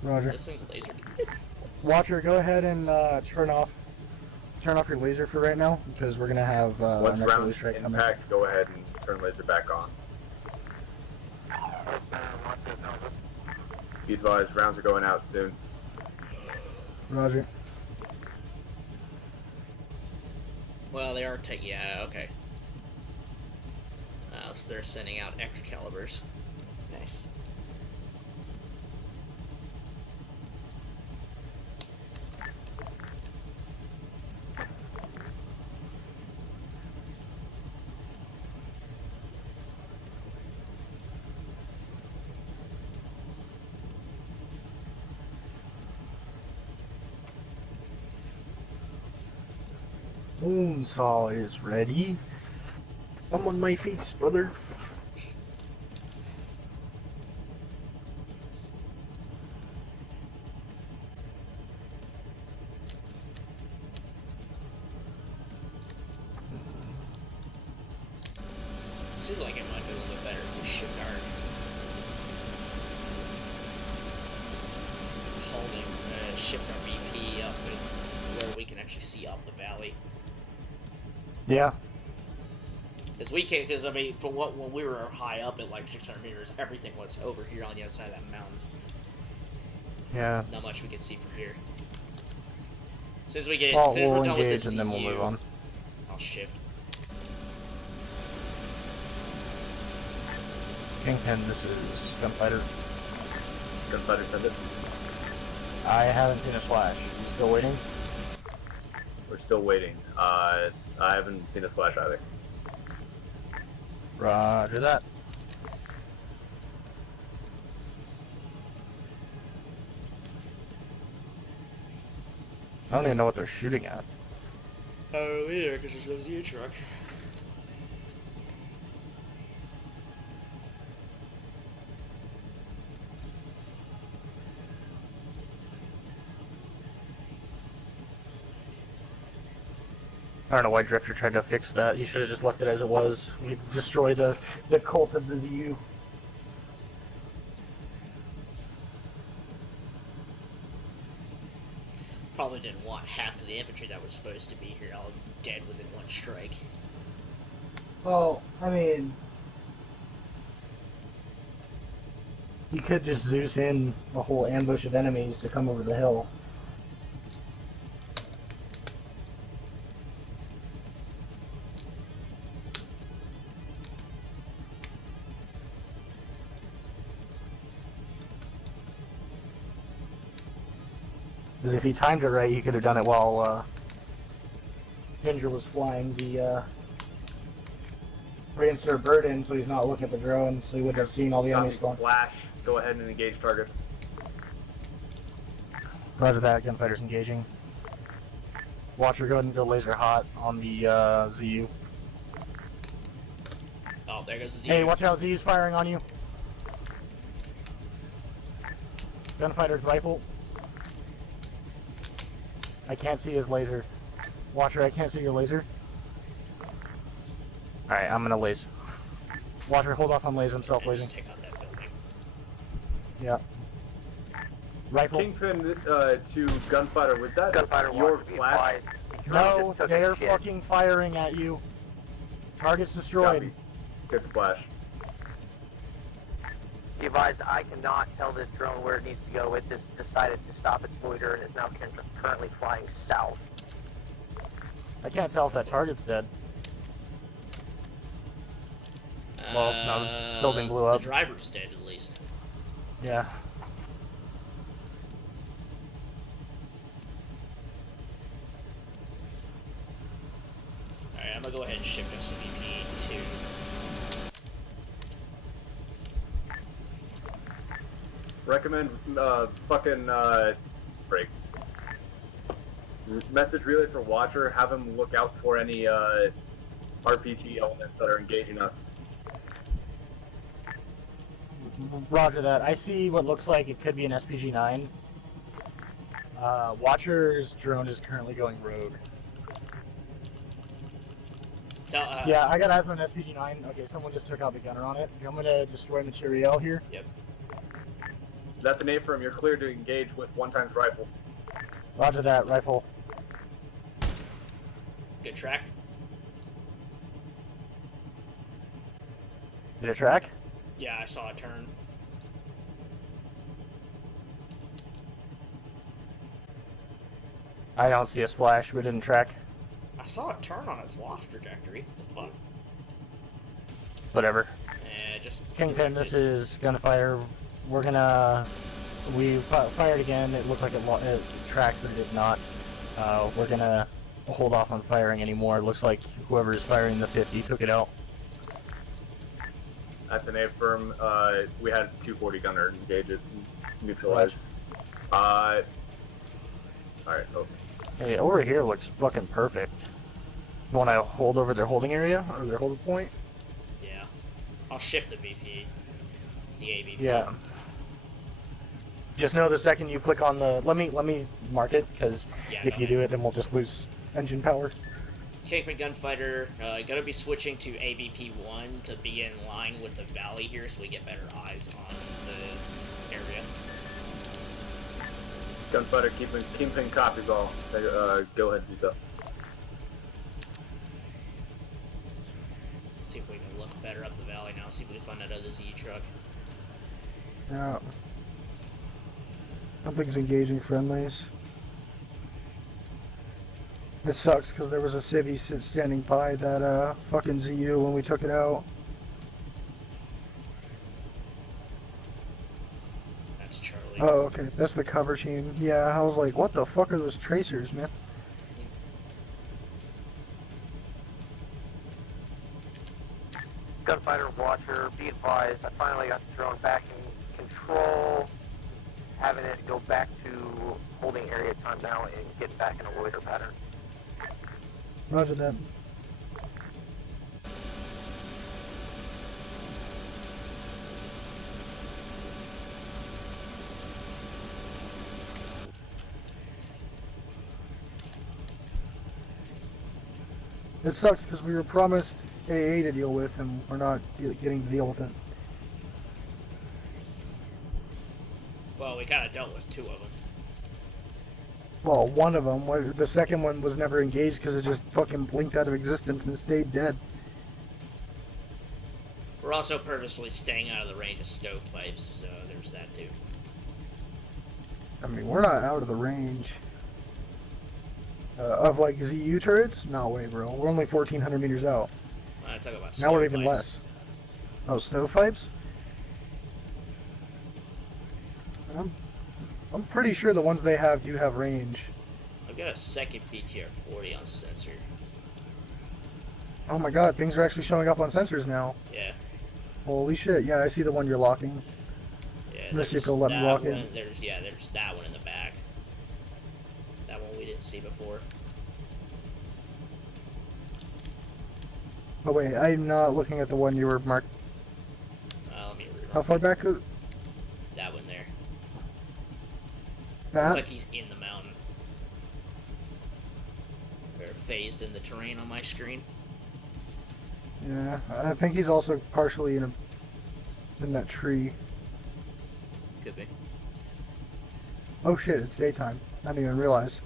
Roger. This thing's laser. Watcher, go ahead and turn off your laser for right now, because we're gonna have Once an rounds strike coming. impact, go ahead and turn laser back on. Be advised, rounds are going out soon. Roger. Well, they are taking. Yeah, okay. So they're sending out Excaliburs. Nice. Moonsaw is ready. I'm on my feet, brother. Seems like it might be a little bit better if we shift our holding, shift our BP up where we can actually see up the valley. Yeah. Because I mean, when we were high up at like 600 meters, everything was over here on the other side of that mountain. Yeah. Not much we could see from here. As soon as we get, Well, as soon as we'll we're done with engage this and then we'll CU, move on. I'll shift. Kingpin, this is Gunfighter. Gunfighter, send it. I haven't seen a splash. You still waiting? We're still waiting. I haven't seen a splash either. Roger that. I don't even know what they're shooting at. Oh, either, because there's no ZU truck. I don't know why Drifter tried to fix that. You should have just left it as it was. We destroy the cult of the ZU. Probably didn't want half of the infantry that was supposed to be here all dead within one strike. Well, I mean, you could just Zeus in a whole ambush of enemies to come over the hill. Because if he timed it right, he could have done it while Ginger was flying the reinsert bird in, so he's not looking at the drone, so he wouldn't have seen all the enemies spawn. Flash, go ahead and engage targets. Roger that, Gunfighter's engaging. Watcher, go ahead and go laser hot on the ZU. Oh, there goes the ZU. Hey, watch out, ZU's firing on you. Gunfighter's rifle. I can't see his laser. Watcher, I can't see your laser. Alright, I'm gonna laser. Watcher, hold off on laser himself, lasing. Take out that building. Yeah. Rifle. Kingpin to Gunfighter, was that Gunfighter your wants to be flash? advised. No, they are fucking firing at you. Target's destroyed. Good splash. Be advised, I cannot tell this drone where it needs to go. It just decided to stop its loiter and is now currently flying south. I can't tell if that target's dead. Well, no, the building blew up. The driver's dead, at least. Yeah. Alright, I'm gonna go ahead and shift us to VP 2. Recommend fucking break. Message relay for Watcher. Have him look out for any RPG elements that are engaging us. Roger that. I see what looks like it could be an SPG-9. Watcher's drone is currently going rogue. Yeah, I got eyes on an SPG-9. Okay, someone just took out the gunner on it. I'm gonna destroy materiel here. Yep. That's an A-firm. You're clear to engage with 1x rifle. Roger that, rifle. Good track. Did it track? Yeah, I saw a turn. I don't see a splash. We didn't track. I saw a turn on its loft trajectory. The fuck? Whatever. Yeah, just... Kingpin, this is Gunfighter. We're gonna... We fired again. It looked like it tracked, but it did not. We're gonna hold off on firing anymore. It looks like whoever's firing the 50 took it out. That's an A-firm. We had 240 gunner engage it, neutralize. Alright, okay. Hey, over here looks fucking perfect. You wanna hold over their holding area? Or their holding point? Yeah. I'll shift the VP. The AVP. Yeah. Just know the second you click on the... Let me mark it, because if you do it, then we'll just lose engine power. Kingpin Gunfighter, gonna be switching to AVP1 to be in line with the valley here so we get better eyes on the area. Gunfighter, Kingpin copies all. Go ahead and do so. See if we can look better up the valley now, see if we can find that other Z truck. Yeah. Something's engaging friendlies. It sucks because there was a civvy standing by that fucking ZU when we took it out. That's Charlie. Oh, okay. That's the cover team. Yeah, I was like, what the fuck are those tracers, man? Gunfighter Watcher, be advised, I finally got the drone back in control, having it go back to holding area time now and get back in a loiter pattern. Roger that. It sucks because we were promised AA to deal with and we're not getting to deal with it. Well, we kind of dealt with 2 of them. Well, one of them, the second one was never engaged because it just fucking blinked out of existence and stayed dead. We're also purposely staying out of the range of stovepipes, so there's that too. I mean, we're not out of the range. Of like ZU turrets? No way, bro. We're only 1,400 meters out. I talk about now we're even stovepipes. less. Oh, stovepipes? I'm pretty sure the ones they have do have range. I've got a second PTR 40 on sensor. Oh my god, things are actually showing up on sensors now. Yeah. Holy shit, yeah, I see the one you're locking. Yeah. Let's see if it'll let me walk in. There's that one in the back. That one we didn't see before. Oh wait, I'm not looking at the one you were marked. Let me read. How far back? That one there. That? Looks like he's in the mountain. Or phased in the terrain on my screen. Yeah, I think he's also partially in that tree. Could be. Oh shit, it's daytime. I didn't even realize.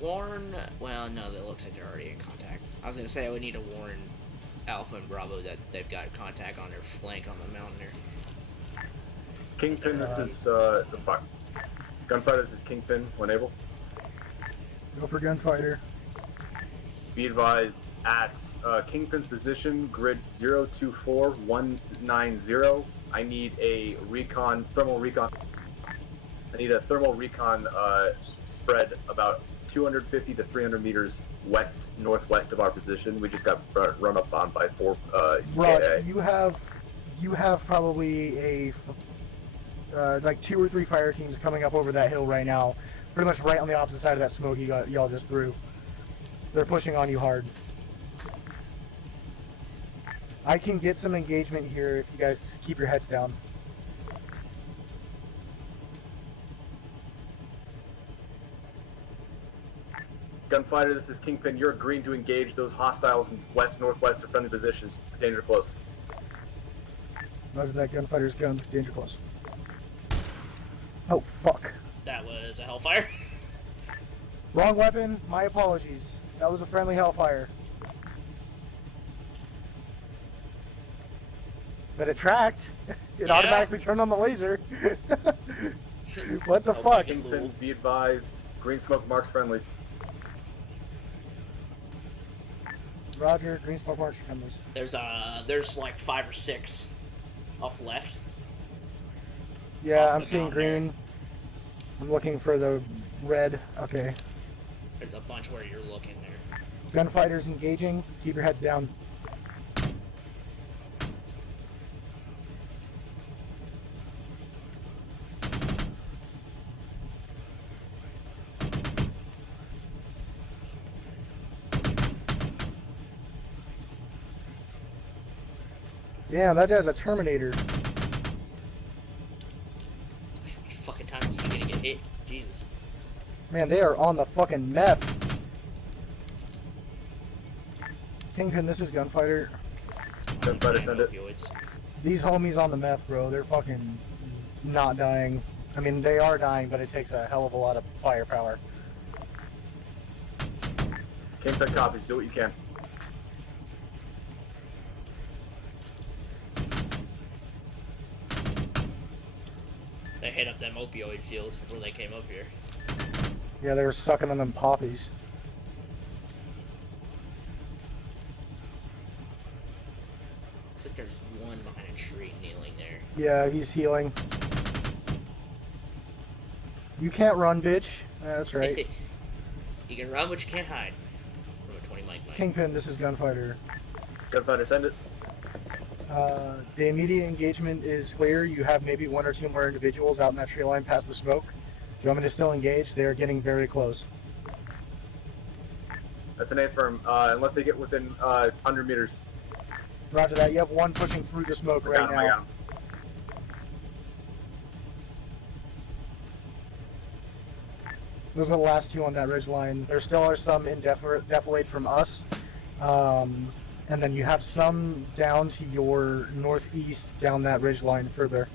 Warn, well, no, that looks like they're already in contact. I was gonna say I would need to warn Alpha and Bravo that they've got contact on their flank on the mountain there. Kingpin, this is, fuck. Gunfighter, this is Kingpin, when able. Go for gunfighter. Be advised, at Kingpin's position, grid 024190, I need a thermal recon. I need a thermal recon spread about 250 to 300 meters west-northwest of our position. We just got run up on by 4 Rod, you have probably a like 2 or 3 fire teams coming up over that hill right now, pretty much right on the opposite side of that smoke y'all just threw. They're pushing on you hard. I can get some engagement here if you guys just keep your heads down. Gunfighter, this is Kingpin. You're green to engage those hostiles in west-northwest of friendly positions. Danger close. Roger that, gunfighter's guns, danger close. Oh, fuck. That was a Hellfire. Wrong weapon, my apologies. That was a friendly Hellfire. But it tracked. It automatically turned on the laser. What the fuck? Kingpin, be advised. Green smoke marks friendlies. Roger, green smoke marks friendlies. There's like 5 or 6 up left. Yeah, I'm seeing green. I'm looking for the red. Okay. There's a bunch where you're looking there. Gunfighters engaging. Keep your heads down. Yeah, that guy's a Terminator. How many fucking times are you gonna get hit? Jesus. Man, they are on the fucking meth. Kingpin, this is Gunfighter. Gunfighter, send it. These homies on the meth, bro, they're fucking not dying. I mean, they are dying, but it takes a hell of a lot of firepower. Kingpin copies. Do what you can. hit up them opioid fields before they came up here. Yeah, they were sucking on them poppies. Looks like there's one behind a tree kneeling there. Yeah, he's healing. You can't run, bitch. That's right. You can run, but you can't hide. From a 20 mic. Kingpin, this is Gunfighter. Gunfighter, send it. The immediate engagement is clear. You have maybe one or two more individuals out in that tree line past the smoke. Do you want me to still engage? They are getting very close. That's an A-firm, unless they get within 100 meters. Roger that. You have one pushing through the smoke right now. I got him. Those are the last two on that ridge line. There still are some in defilade from us. And then you have some down to your northeast down that ridge line further.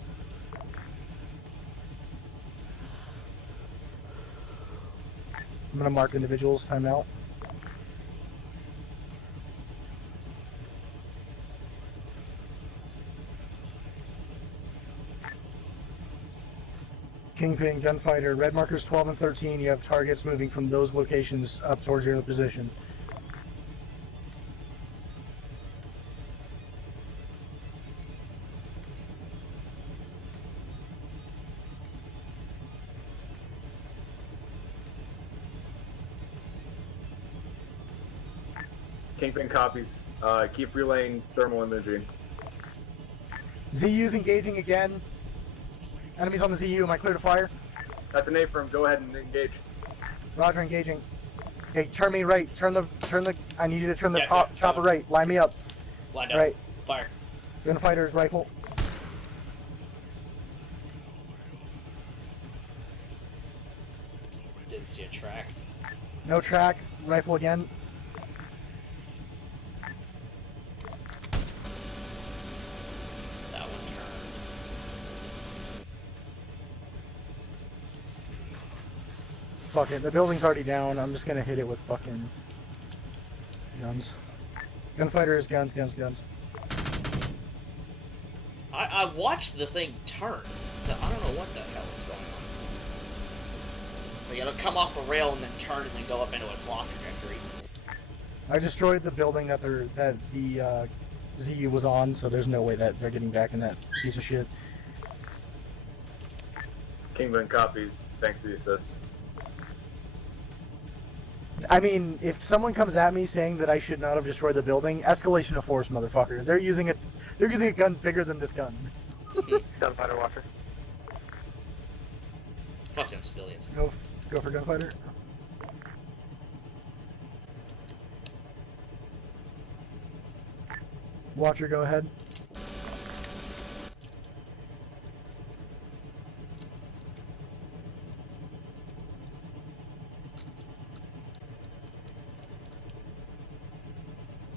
I'm going to mark individuals. Timeout. Kingpin, Gunfighter, red markers 12 and 13, you have targets moving from those locations up towards your position. Kingpin copies. Keep relaying thermal imaging. ZU's engaging again. Enemies on the ZU, am I clear to fire? That's an A-firm, go ahead and engage. Roger, engaging. Okay, turn me right. Turn the. I need you to turn the chopper right. Line me up. Lined up. Right. Fire. Gunfighter's rifle. Didn't see a track. No track. Rifle again. That one turned. Fuck it. The building's already down. I'm just gonna hit it with fucking guns. Gunfighter is guns, guns, guns. I watched the thing turn. So I don't know what the hell is going on. Like, it'll come off a rail and then turn and then go up into its launch trajectory. I destroyed the building that the ZU was on, so there's no way that they're getting back in that piece of shit. Kingpin copies. Thanks for the assist. I mean, if someone comes at me saying that I should not have destroyed the building, escalation of force, motherfucker. They're using a gun bigger than this gun. Gunfighter Walker. Fuck them civilians. Go for Gunfighter. Watcher, go ahead.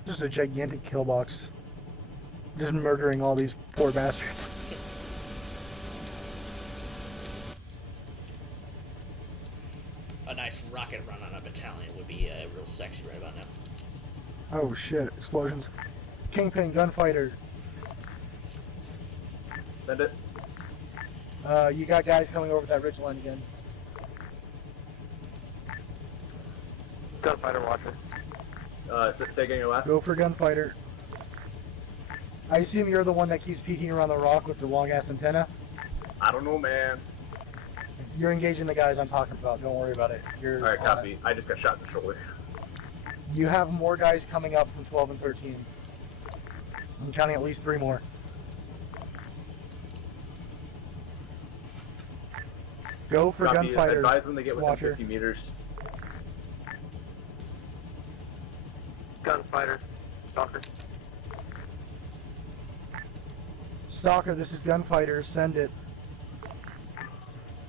Just a gigantic kill box. Just murdering all these poor bastards. A nice rocket run on a battalion would be real sexy right about now. Oh shit, explosions. Kingpin, Gunfighter. Send it. You got guys coming over that ridge line again. Gunfighter Watcher. Say again your last. Go for Gunfighter. I assume you're the one that keeps peeking around the rock with the long ass antenna? I don't know, man. You're engaging the guys I'm talking about, don't worry about it. Alright, copy. I just got shot in the shoulder. You have more guys coming up from 12 and 13. I'm counting at least 3 more. Go for Copy. Gunfighter. Advise when they get within Watcher. 50 meters. Gunfighter. Stalker. Stalker, this is Gunfighter. Send it.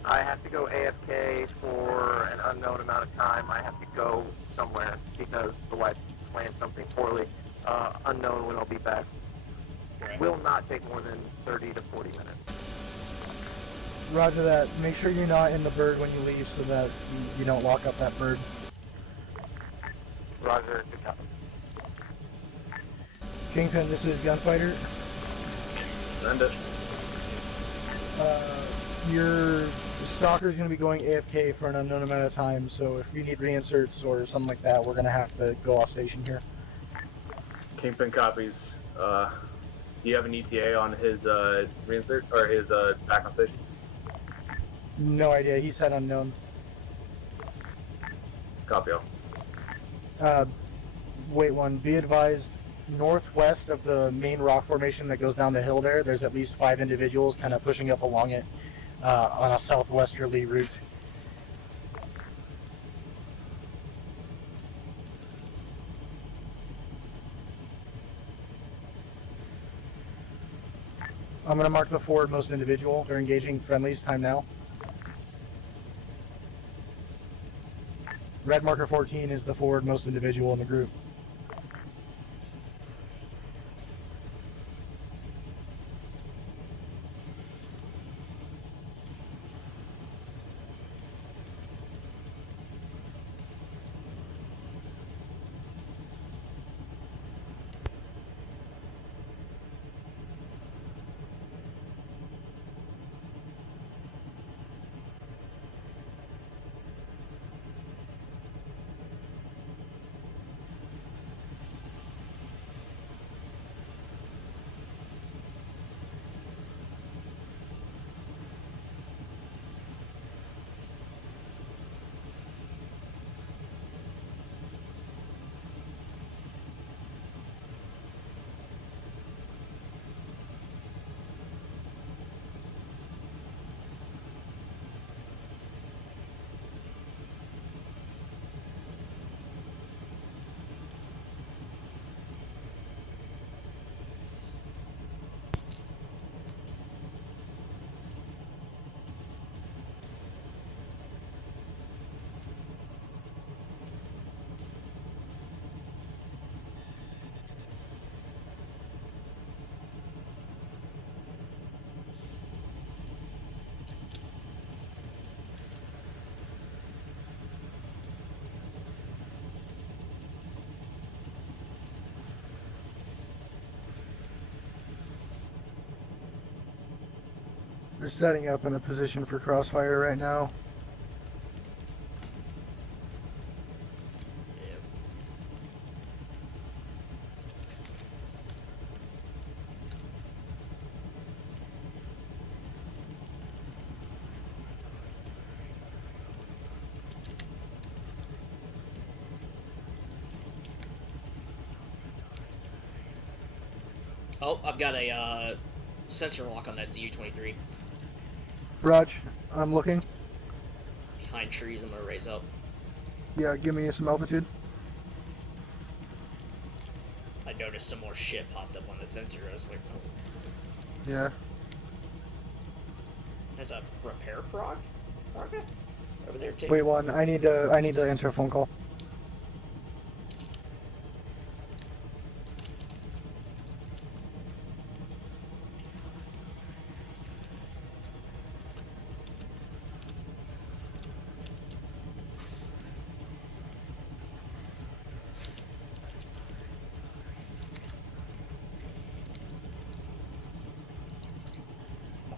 I have to go AFK for an unknown amount of time. I have to go somewhere because the wife planned something poorly. Unknown when I'll be back. Right. Will not take more than 30 to 40 minutes. Roger that. Make sure you're not in the bird when you leave so that you don't lock up that bird. Roger, good copy. Kingpin, this is Gunfighter. Send it. Your stalker is going to be going AFK for an unknown amount of time, so if you need reinserts or something like that, we're going to have to go off station here. Kingpin copies. Do you have an ETA on his reinsert or his back on station? No idea. He said unknown. Copy all. Wait one. Be advised, northwest of the main rock formation that goes down the hill there's at least 5 individuals kind of pushing up along it on a southwesterly route. I'm going to mark the forwardmost individual. They're engaging friendlies. Time now. Red marker 14 is the forwardmost individual in the group. They're setting up in a position for crossfire right now. Oh, I've got a sensor lock on that ZU-23. Raj, I'm looking. Behind trees, I'm gonna raise up. Yeah, give me some altitude. I noticed some more shit popped up on the sensor. I was like, oh. Yeah. There's a repair prog? Okay. Over there too. Wait one, I need to answer a phone call.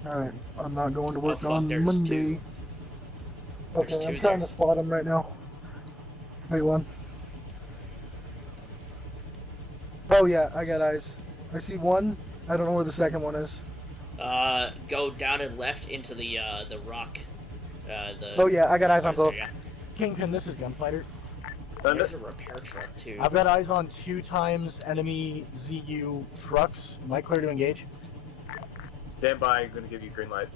Alright, I'm not going to work on Monday. Okay, I'm trying to spot him right now. Wait one. Oh yeah, I got eyes. I see one. I don't know where the second one is. Go down and left into the rock. Oh yeah, I got eyes on both. Yeah. Kingpin, this is Gunfighter. There's a repair truck too. I've got eyes on 2 times enemy ZU trucks. Am I clear to engage? Stand by, I'm gonna give you green light.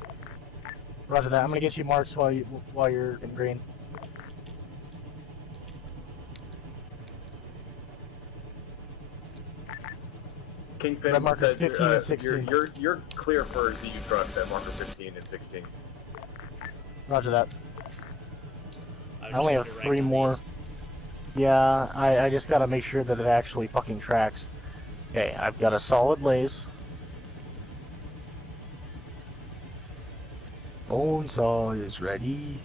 Roger that. I'm gonna get you marks while you're in green. Kingpin Red markers said 15 and 16. You're clear for ZU trucks at marker 15 and 16. Roger that. I only have 3 more. Yeah, I just gotta make sure that it actually fucking tracks. Okay, I've got a solid laze. Bonesaw is ready.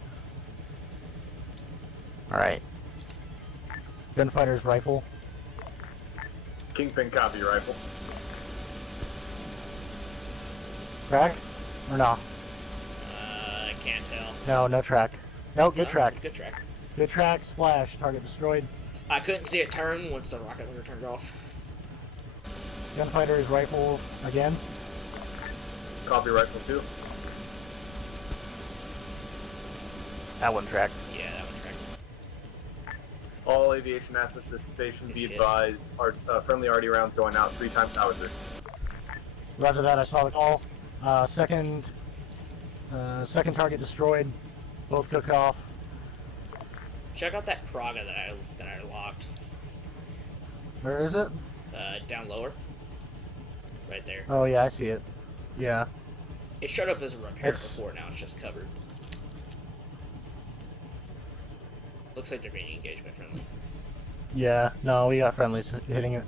Alright. Gunfighter's rifle. Kingpin copy rifle. Crack? Or no? can't tell. No, no track. No, good track. Good track. Good track, splash, target destroyed. I couldn't see it turn once the rocket launcher turned off. Gunfighter's rifle again. Copy rifle 2. That one tracked. Yeah, that one tracked. All aviation assets to this station be advised. Friendly RD rounds going out 3 times howitzer. Roger that, I saw the call. Second target destroyed. Both cooked off. Check out that Praga that I locked. Where is it? Down lower. Right there. Oh yeah, I see it. Yeah. It showed up as a repair before, now it's just covered. Looks like they're being engagement friendly. Yeah, no, we got friendlies hitting it.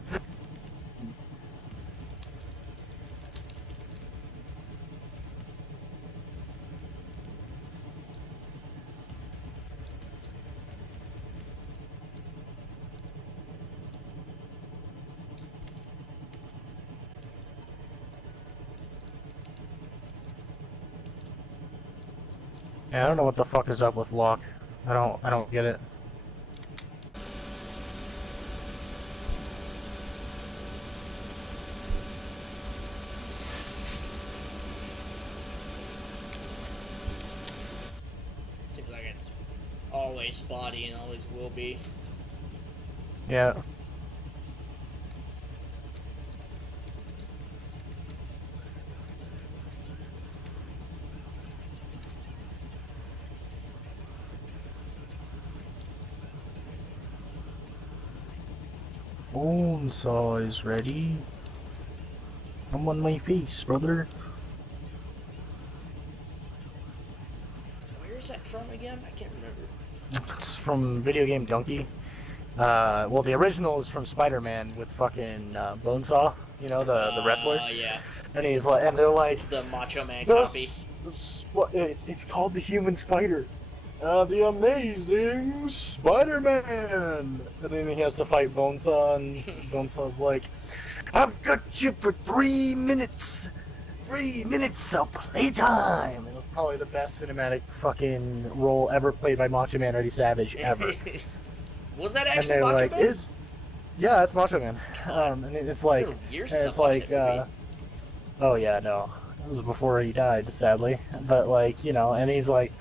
Yeah, I don't know what the fuck is up with Locke. I don't get it. Seems like it's always spotty and always will be. Yeah. Bone saw is ready. I'm on my face, brother. Where is that from again? I can't remember. It's from Video Game Donkey. Well, the original is from Spider-Man with fucking Bonesaw, you know, the wrestler. Yeah. And he's like, and they're like, the Macho Man copy. It's called the Human Spider. The Amazing Spider-Man! And then he has to fight Bonesaw, and Bonesaw's like, I've got you for 3 minutes! 3 minutes of playtime! It was probably the best cinematic fucking role ever played by Macho Man Eddie Savage, ever. Was that And actually they're Macho like, Man? yeah, that's Macho Man. And it's like, oh yeah, no. It was before he died, sadly. But like, you know, and he's like,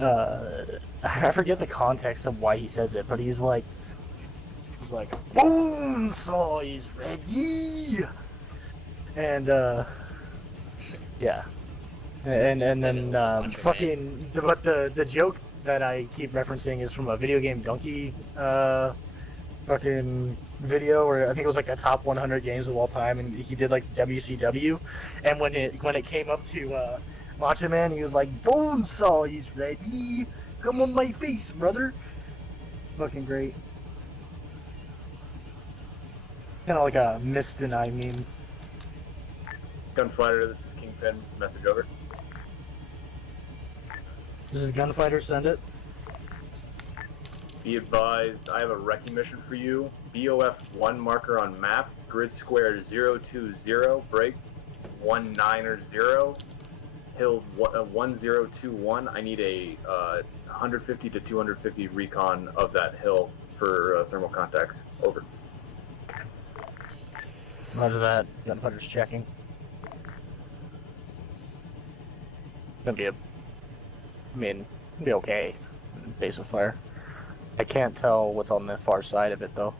I forget the context of why he says it, but he's like, Bonesaw is ready, and yeah, and then fucking, but the joke that I keep referencing is from a Video Game Donkey fucking video where I think it was like a top 100 games of all time, and he did like WCW, and when it came up to Macho Man, he was like, Bonesaw, he's ready. Come on my face, brother. Fucking great. Kind of like a mist and I meme. Gunfighter, this is Kingpin. Message over. This is Gunfighter, send it. Be advised, I have a recce mission for you. BOF1 marker on map. Grid square 020. Break 1900. Hill 1021. I need a 150 to 250 recon of that hill for thermal contacts. Over. Roger that. Gunfighter's checking. Gonna be be okay. Base of fire. I can't tell what's on the far side of it though.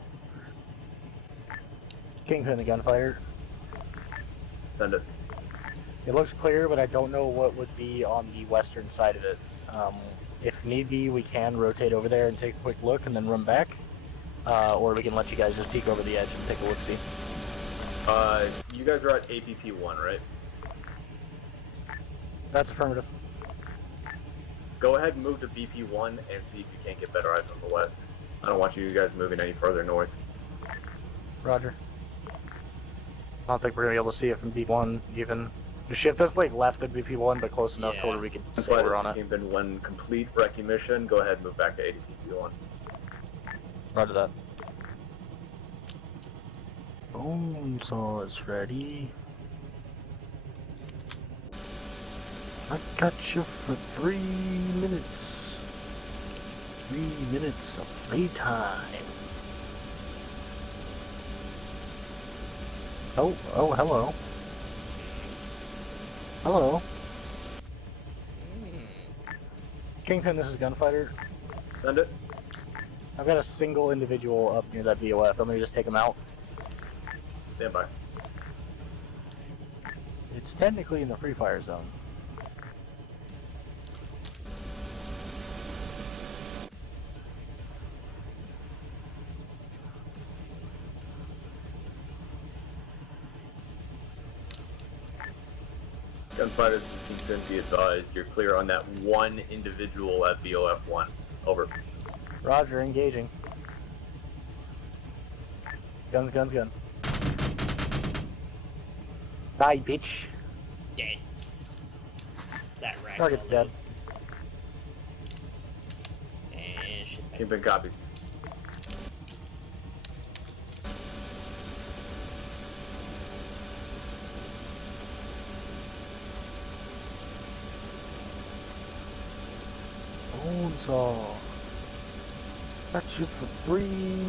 Kingpin the Gunfighter. Send it. It looks clear, but I don't know what would be on the western side of it. If need be, we can rotate over there and take a quick look and then run back. Or we can let you guys just peek over the edge and take a look-see. You guys are at APP-1, right? That's affirmative. Go ahead and move to BP-1 and see if you can't get better eyes on the west. I don't want you guys moving any further north. Roger. I don't think we're going to be able to see it from BP-1 even. The ship is like left at BP-1, but close enough to where we can say we're on it. Kingpin, when complete recce mission, go ahead and move back to APP-1. Roger that. Bonesaw is ready. I got you for 3 minutes. 3 minutes of playtime. Oh, hello. Hello. Kingpin, this is Gunfighter. Send it. I've got a single individual up near that BOF. Let me just take him out. Stand by. It's technically in the free fire zone. Gunfighters, Kingpin, be advised, you're clear on that one individual at BOF 1. Over. Roger, engaging. Guns, guns, guns. Die, bitch. Dead. That rat. Target's dead. And shit. Kingpin copies. Bonesaw. Got you for 3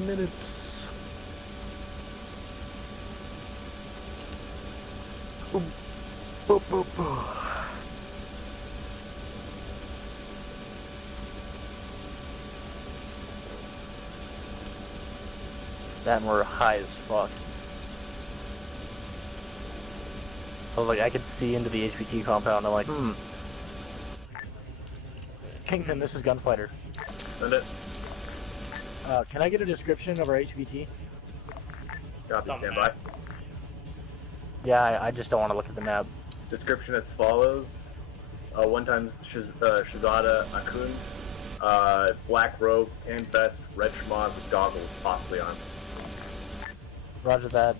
minutes. Boom. Boom, boom, boom. That and we're high as fuck. I was like, I could see into the HVT compound. I'm like, Kingpin, this is Gunfighter. Send it. Can I get a description of our HVT? Copy, stand by. Yeah, I just don't want to look at the map. Description as follows. One-time Shizada Akun. Black robe, tan vest, red schmog with goggles possibly on. Roger that.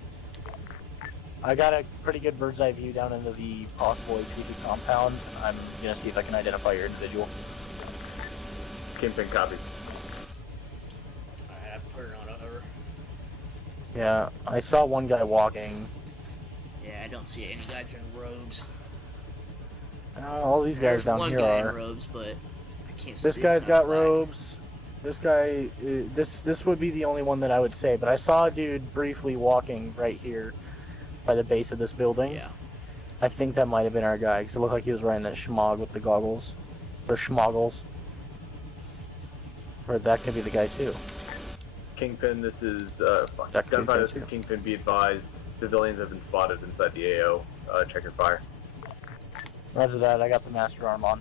I got a pretty good bird's eye view down into the possible HVT compound. I'm gonna see if I can identify your individual. Kingpin copy. Alright, I put it on over. Yeah, I saw one guy walking. Yeah, I don't see any guys in robes. All these guys down one here guy are. in robes, but I can't see. This guy's got robes. This guy, this would be the only one that I would say, but I saw a dude briefly walking right here by the base of this building. Yeah. I think that might have been our guy, because it looked like he was wearing that schmog with the goggles. Or schmoggles. Or that could be the guy too. Kingpin, this is, Gunfighter, this is Kingpin, be advised. Civilians have been spotted inside the AO. Check your fire. Roger that, I got the master arm on.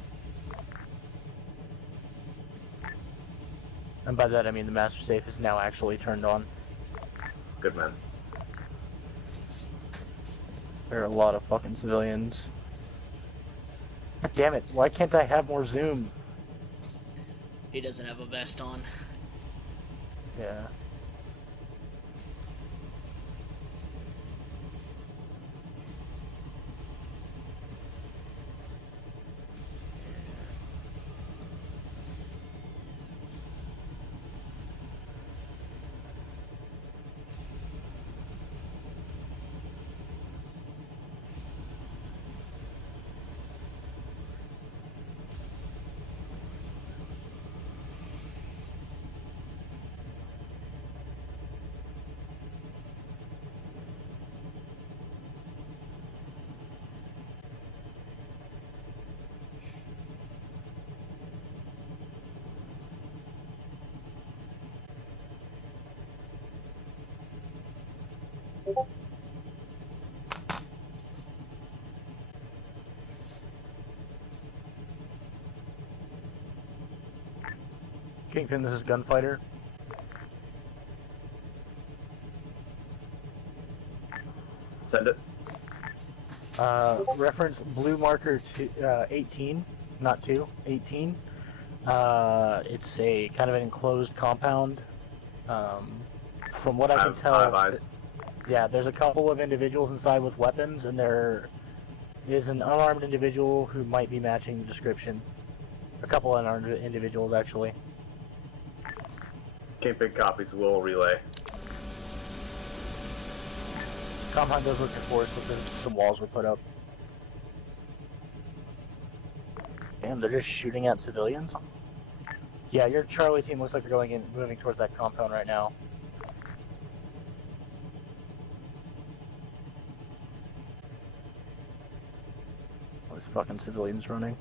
And by that I mean the master safe is now actually turned on. Good man. There are a lot of fucking civilians. God damn it, why can't I have more zoom? He doesn't have a vest on. Yeah. Kingpin, this is Gunfighter. Send it. Reference blue marker 18, not 2, 18. It's a kind of an enclosed compound. From what I can tell, yeah, there's a couple of individuals inside with weapons, and there is an unarmed individual who might be matching the description. A couple unarmed individuals, actually. Kingpin copies, will relay. Compound does look enforced, but some walls were put up. Damn, they're just shooting at civilians? Yeah, your Charlie team looks like they're going in, moving towards that compound right now. Those fucking civilians running.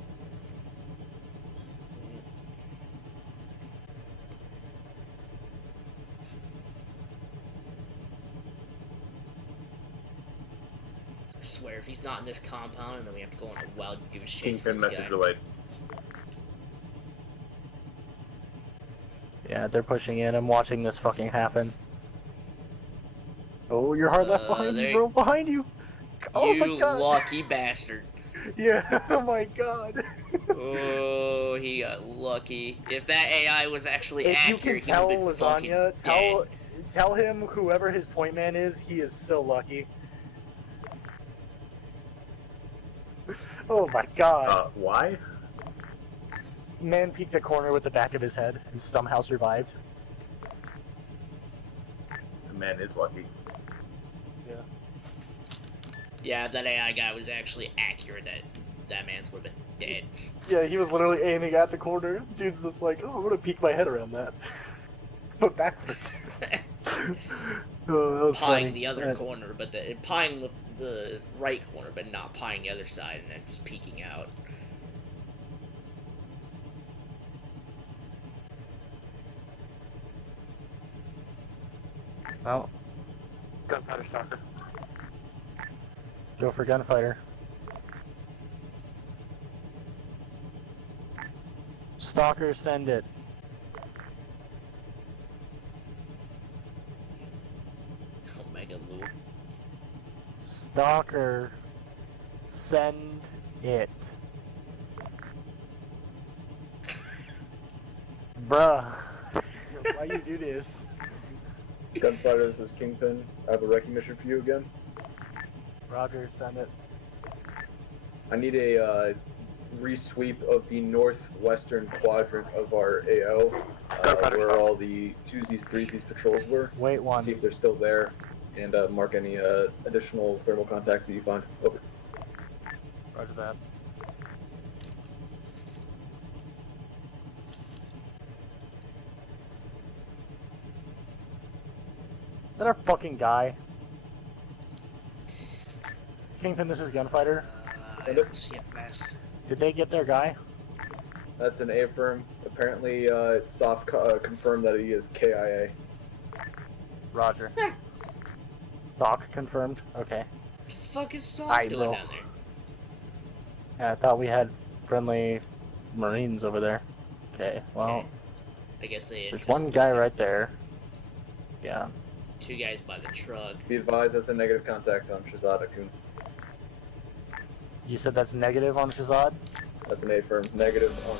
I swear, if he's not in this compound, and then we have to go on a wild goose chase for Kingpin this message guy. relayed. Yeah, they're pushing in. I'm watching this fucking happen. Oh, your hard left behind you, bro. Behind you. Oh my You god. lucky bastard. Yeah. Oh my god. Oh, he got lucky. If that AI was actually If you accurate, can he would tell have been fucking Lasagna, dead. tell him whoever his point man is, he is so lucky. Oh my god. Why? Man peeked a corner with the back of his head and somehow survived. The man is lucky. Yeah. Yeah, if that AI guy was actually accurate, that man's would have been dead. Yeah, he was literally aiming at the corner. Dude's just like, oh, I'm gonna peek my head around that. But backwards. Oh, that was Pieing funny. the other corner, but pieing the right corner, but not pieing the other side, and then just peeking out. Well, Gunfighter Stalker. go for gunfighter. Stalker, send it. Omega Lou. Stalker, send it. Bruh. Why you do this? Gunfighter, this is Kingpin. I have a recognition for you again. Roger, send it. I need a re-sweep of the northwestern quadrant of our AO, where all the 2Zs, 3Zs patrols were. Wait one. See if they're still there, and mark any additional thermal contacts that you find. Over. Roger that. Is that our fucking guy? Kingpin, this is Gunfighter. I don't see it best. Did they get their guy? That's an affirm. Apparently, Soft confirmed that he is KIA. Roger. Doc confirmed. Okay. What the fuck is Soft doing down there? Yeah, I thought we had friendly Marines over there. Okay, well. Okay. I guess There's one guy right there. Yeah. Two guys by the truck. Be advised, that's a negative contact on Shazad Akun. You said that's negative on Shazad? That's an affirm. Negative on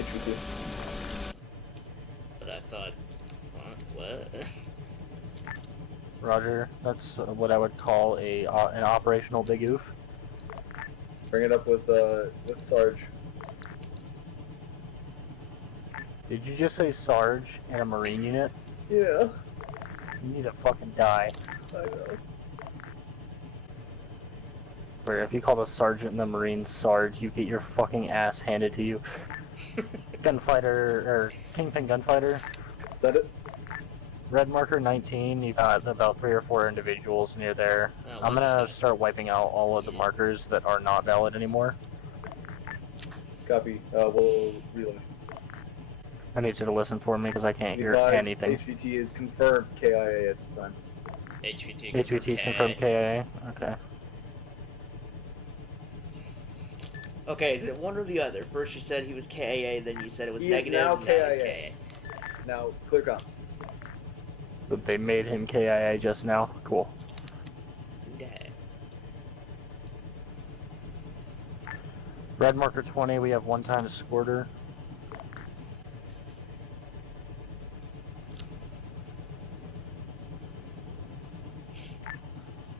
HVT. But I thought, what? Roger. That's what I would call an operational big oof. Bring it up with Sarge. Did you just say Sarge in a Marine unit? Yeah. You need to fucking die. I know. Where if you call the sergeant in the Marines Sarge, you get your fucking ass handed to you. Gunfighter, or Kingpin Gunfighter. Is that it? Red marker 19, you got about 3 or 4 individuals near there. Oh, I'm gonna start wiping out all of the markers that are not valid anymore. Copy. We'll relay. I need you to listen for me because I can't hear anything. HVT is confirmed KIA at this time. HVT is confirmed KIA? Okay. Okay, is it one or the other? First you said he was KIA, then you said it was He is negative, now and now it's KIA. KIA. Now, clear comms. But they made him KIA just now? Cool. Okay. Red marker 20, we have 1 time squirter.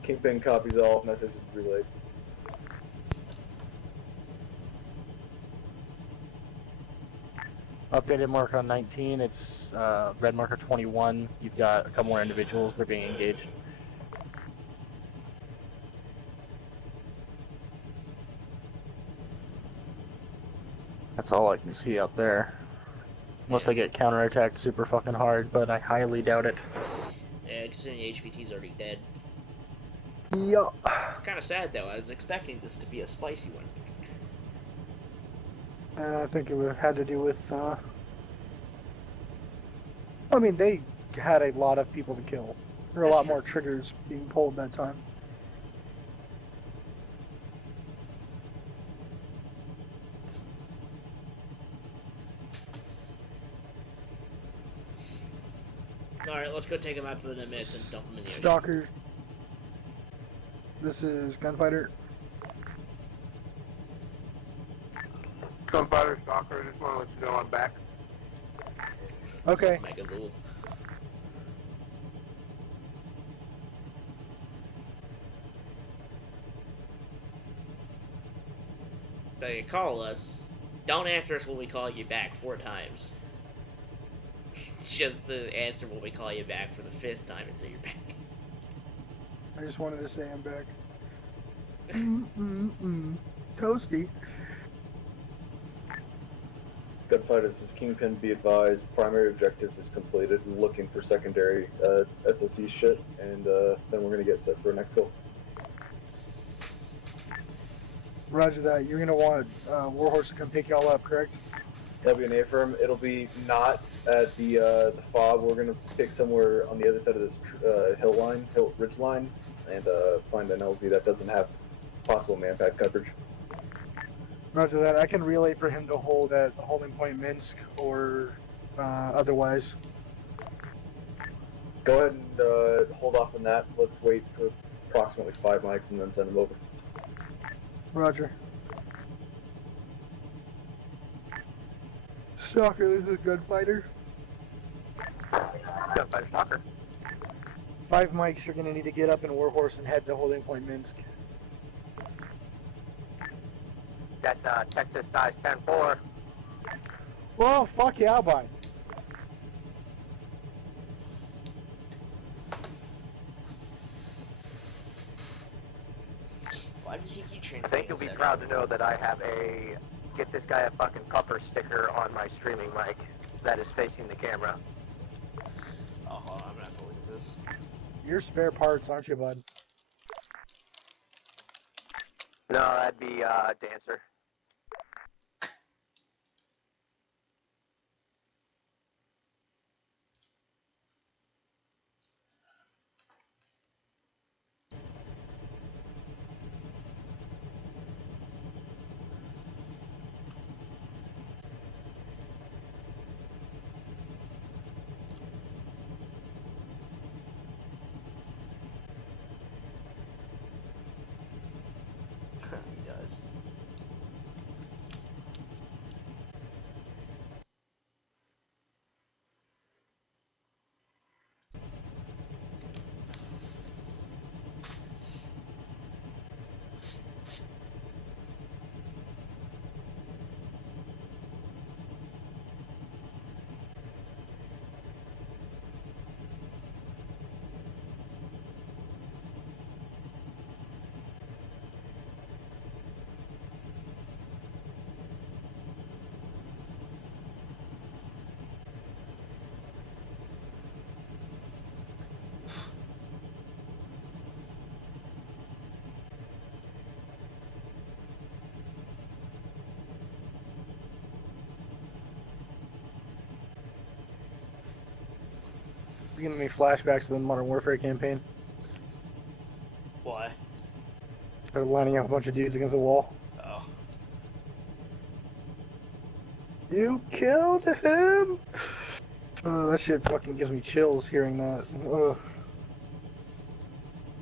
Kingpin copies all messages relayed. Updated marker on 19, it's red marker 21. You've got a couple more individuals, they're being engaged. That's all I can see out there. Unless they get counterattacked super fucking hard, but I highly doubt it. Yeah, considering HVT's already dead. Yeah. Kind of sad though. I was expecting this to be a spicy one. I think it had to do with. I mean, they had a lot of people to kill. There were a lot more triggers being pulled that time. Alright, let's go take him out to the Nimitz and dump him in the ocean. Stalker. This is Gunfighter. Gunfighter, Stalker, just want to let you know I'm back. Okay. Mega Lul. So you call us, don't answer us when we call you back 4 times. Just the answer when we call you back for the 5th time and say you're back. I just wanted to say I'm back. Toasty. Gunfight, this is Kingpin. Be advised, primary objective is completed. I'm looking for secondary SSE shit, and then we're gonna get set for our next goal. Roger that. You're gonna want Warhorse to come pick y'all up, correct? That'll be an A-firm. It'll be not at the FOB. We're gonna pick somewhere on the other side of this ridge line, and find an LZ that doesn't have possible manpad coverage. Roger that. I can relay for him to hold at holding point Minsk or otherwise. Go ahead and hold off on that. Let's wait for approximately 5 mics and then send them over. Roger. Stalker, this is Gunfighter. Gunfighter, Stalker. 5 mics, you're gonna need to get up in Warhorse and head to holding point Minsk. That's Texas size 10-4. Well, fuck yeah, I'll buy. Why does he keep training? I think you'll be proud to know that I have a get this guy a fucking pupper sticker on my streaming mic that is facing the camera. Oh, hold on, I'm gonna have to look at this. You're spare parts, aren't you, bud? No, that'd be Dancer. He does. You're giving me flashbacks to the Modern Warfare campaign. Why? Started lining up a bunch of dudes against a wall. Oh. You killed him? Oh, that shit fucking gives me chills hearing that. Ugh.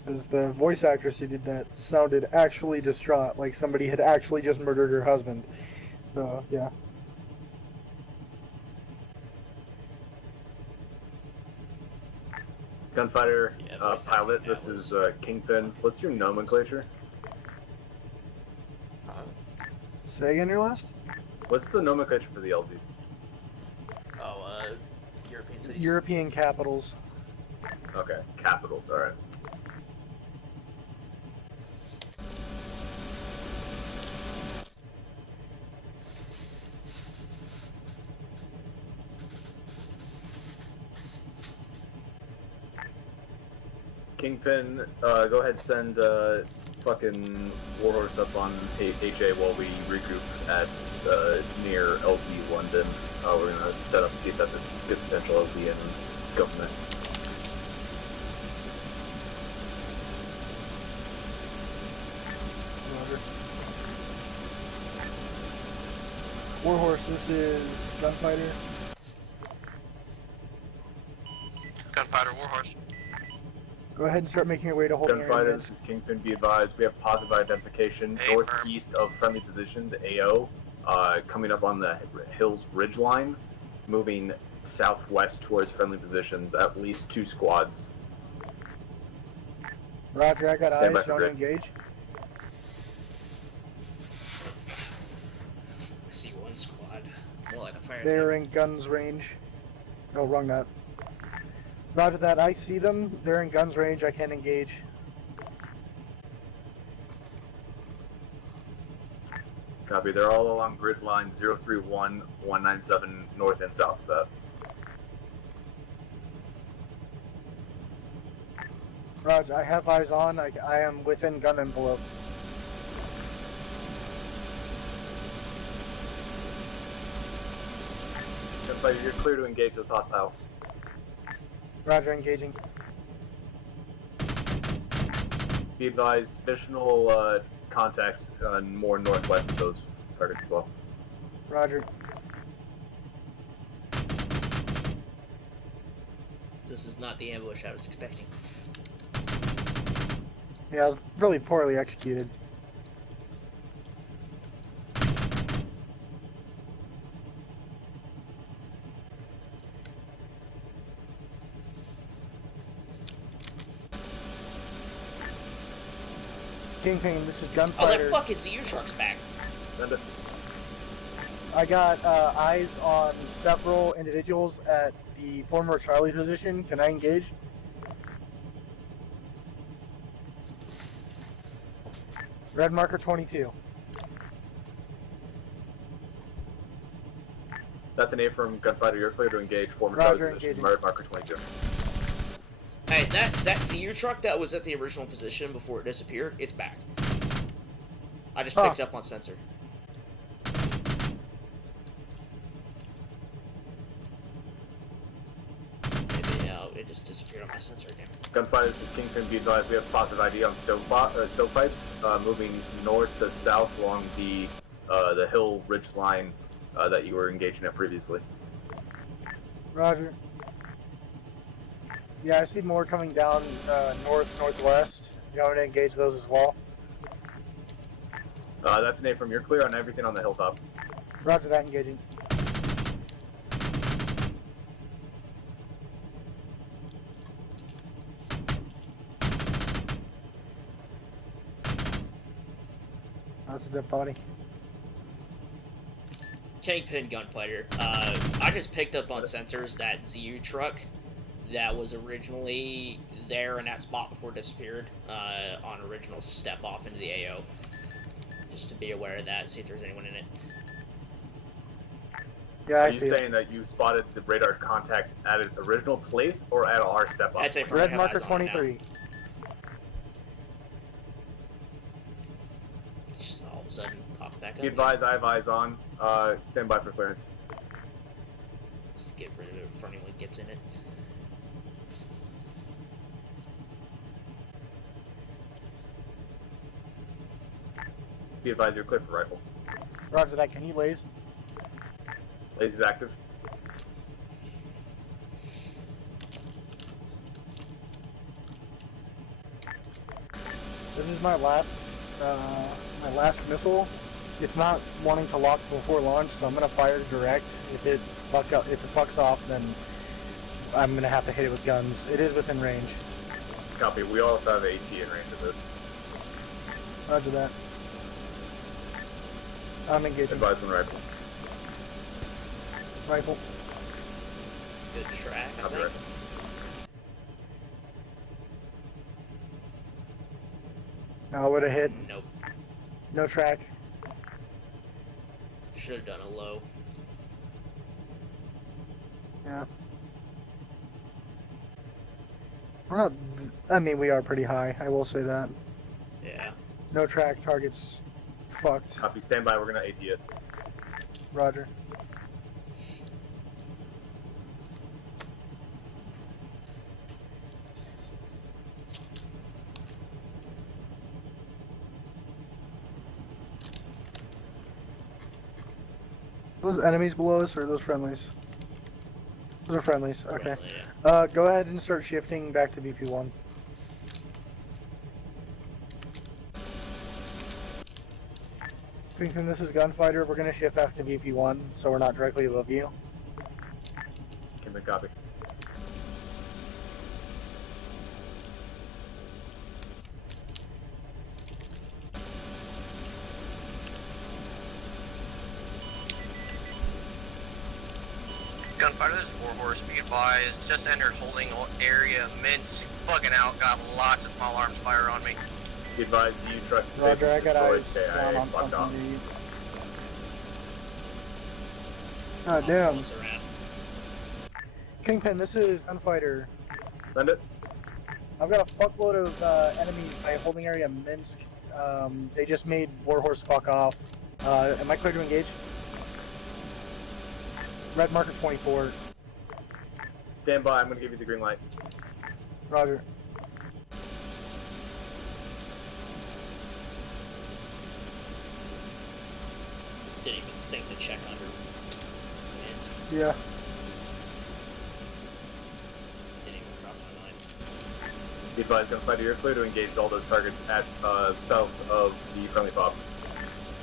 Because the voice actress who did that sounded actually distraught, like somebody had actually just murdered her husband. So, yeah. Gunfighter, pilot, this is Kingpin. What's your nomenclature? Say again your last? What's the nomenclature for the LZs? Oh, European cities. European capitals. Okay, capitals, alright. Kingpin, go ahead, send fucking Warhorse up on HA while we regroup at near LZ London. We're gonna set up, see if that's a good potential LZ, and go from there. Warhorse, this is Gunfighter. Gunfighter, Warhorse. Go ahead and start making your way to holding area. Gunfighter, this is Kingpin, be advised, we have positive identification northeast of friendly positions, AO, coming up on the Hills Ridge line, moving southwest towards friendly positions, at least 2 squads. Roger, I got Stand by eyes, for don't grid. engage. I see one squad. More like a fire They're in guns range. Oh, wrong map. Roger that, I see them. They're in guns range, I can't engage. Copy, they're all along grid line 031, 197, north and south of that. Roger, I have eyes on. I am within gun envelope. Gunfighter, you're clear to engage those hostiles. Roger, engaging. Be advised, additional contacts more northwest of those targets as well. Roger. This is not the ambush I was expecting. Yeah, it was really poorly executed. Kingpin, this is Gunfighter. Oh, that fucking ZU truck's back. Send it. I got eyes on several individuals at the former Charlie position. Can I engage? Red marker 22. That's an A from Gunfighter, you're clear to engage former Roger, Charlie position, engaging. marker 22. Hey, that ZU truck that was at the original position before it disappeared, it's back. I just picked up on sensor. Maybe, it just disappeared on my sensor again. Gunfighter, this is Kingpin, be advised, we have positive ID on stovepipes, moving north to south along the hill ridge line that you were engaging at previously. Roger. Yeah, I see more coming down northwest. You want me to engage those as well? That's an A from, you're clear on everything on the hilltop. Roger that, engaging. That's a dead body. Kingpin Gunfighter. I just picked up on sensors that ZU truck that was originally there in that spot before it disappeared on original step off into the AO. Just to be aware of that, see if there's anyone in it. Yeah, Are you saying that you spotted the radar contact at its original place or at our step up? I'd say Red marker 23. Just all of a sudden pop back up. Be advised, I have eyes on. Stand by for clearance. Just to get rid of it before anyone gets in it. Be advised, you're clear for rifle. Roger that, can you laze? Laze is active. This is my last missile. It's not wanting to lock before launch, so I'm gonna fire direct. If it fucks off, then I'm gonna have to hit it with guns. It is within range. Copy. We also have AT in range of this. Roger that. I'm engaging. Advise on rifle. Rifle. Good track, I Copy think. rifle. I would have hit. Nope. No track. Should have done a low. Yeah. We're not. I mean, we are pretty high. I will say that. Yeah. No track targets. Fucked. Copy. Stand by. We're gonna AT it. Roger. Those enemies below us or those friendlies? Those are friendlies. Okay. Friendly, yeah. Go ahead and start shifting back to BP1. Thinking this is Gunfighter, we're gonna shift back to BP1 so we're not directly above you. Can we copy? Gunfighter, this is Warhorse, be advised. Just entered holding area. Minsk, bugging out, got lots of small arms fire on me. Be advised, you trust Roger, I got eyes destroyed down on locked off. something. Ah, damn. Kingpin, this is Gunfighter. Send it. I've got a fuckload of enemies by holding area Minsk. They just made Warhorse fuck off. Am I clear to engage? Red marker 24. Stand by. I'm gonna give you the green light. Roger. Didn't even think to check under Minsk. Yeah. Didn't even cross my mind. Be advised, Gunfighter, you're clear to engage all those targets at south of the friendly fob.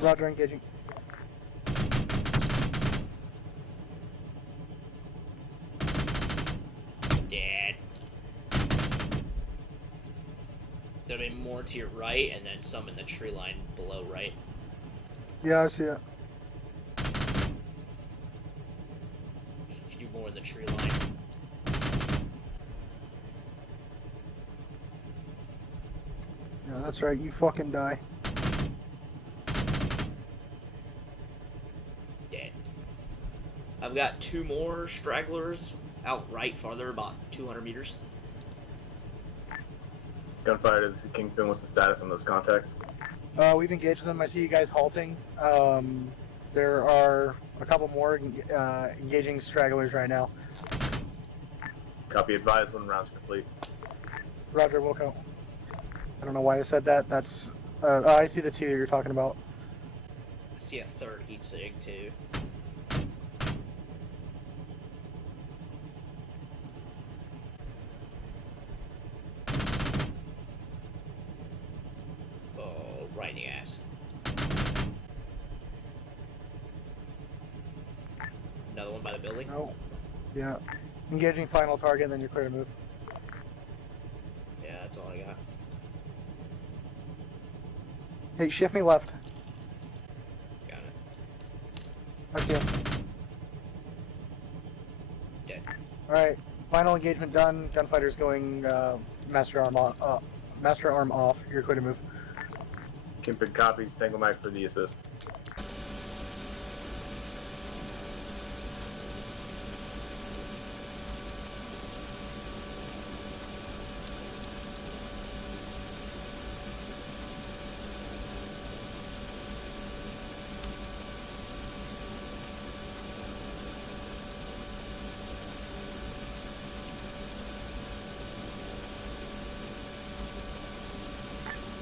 Roger, engaging. Dead. It's gonna be more to your right, and then some in the tree line below right. Yeah, I see it. A few more in the tree line. Yeah, that's right, you fucking die. Dead. I've got two more stragglers out right farther, about 200 meters. Gunfighter, this is Kingpin. What's the status on those contacts? We've engaged them. I see you guys halting. There are a couple more engaging stragglers right now. Copy. Advised when rounds complete. Roger, Wilco. I don't know why I said that. That's. I see the two you're talking about. I see a third heat sig too. Oh, right in the ass. Another one by the building? No. Yeah. Engaging final target, and then you're clear to move. Yeah, that's all I got. Hey, shift me left. Got it. I see him. Dead. Alright, final engagement done. Gunfighter's going master arm off. You're clear to move. Kingpin copies. Tango Mac for the assist.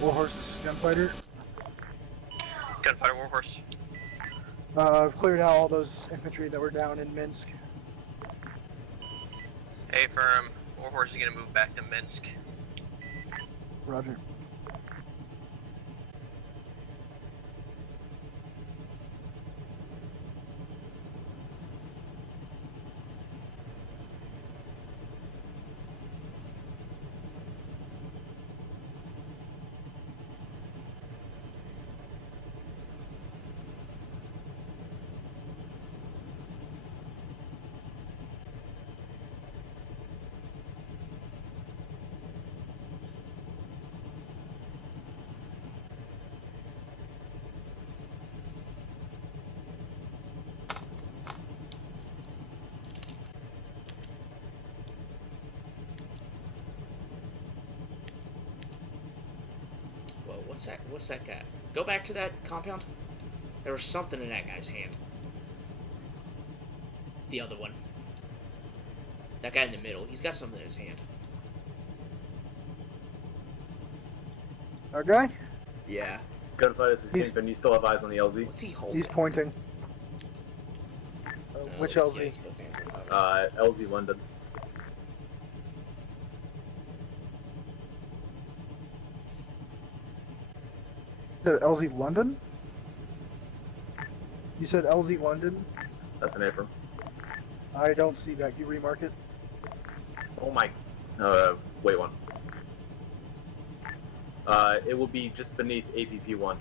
Warhorse, Gunfighter. Gunfighter, Warhorse. I've cleared out all those infantry that were down in Minsk. Hey, firm. Warhorse is gonna move back to Minsk. Roger. what's that? What's that guy? Go back to that compound. There was something in that guy's hand. The other one. That guy in the middle. He's got something in his hand. Our guy? Yeah. Gunfight, this is Kingpin. You still have eyes on the LZ? What's he holding? He's pointing. Which LZ? LZ London. The LZ London? You said LZ London? That's an Abram. I don't see that. Can you remark it? Oh my. Wait one. It will be just beneath APP1.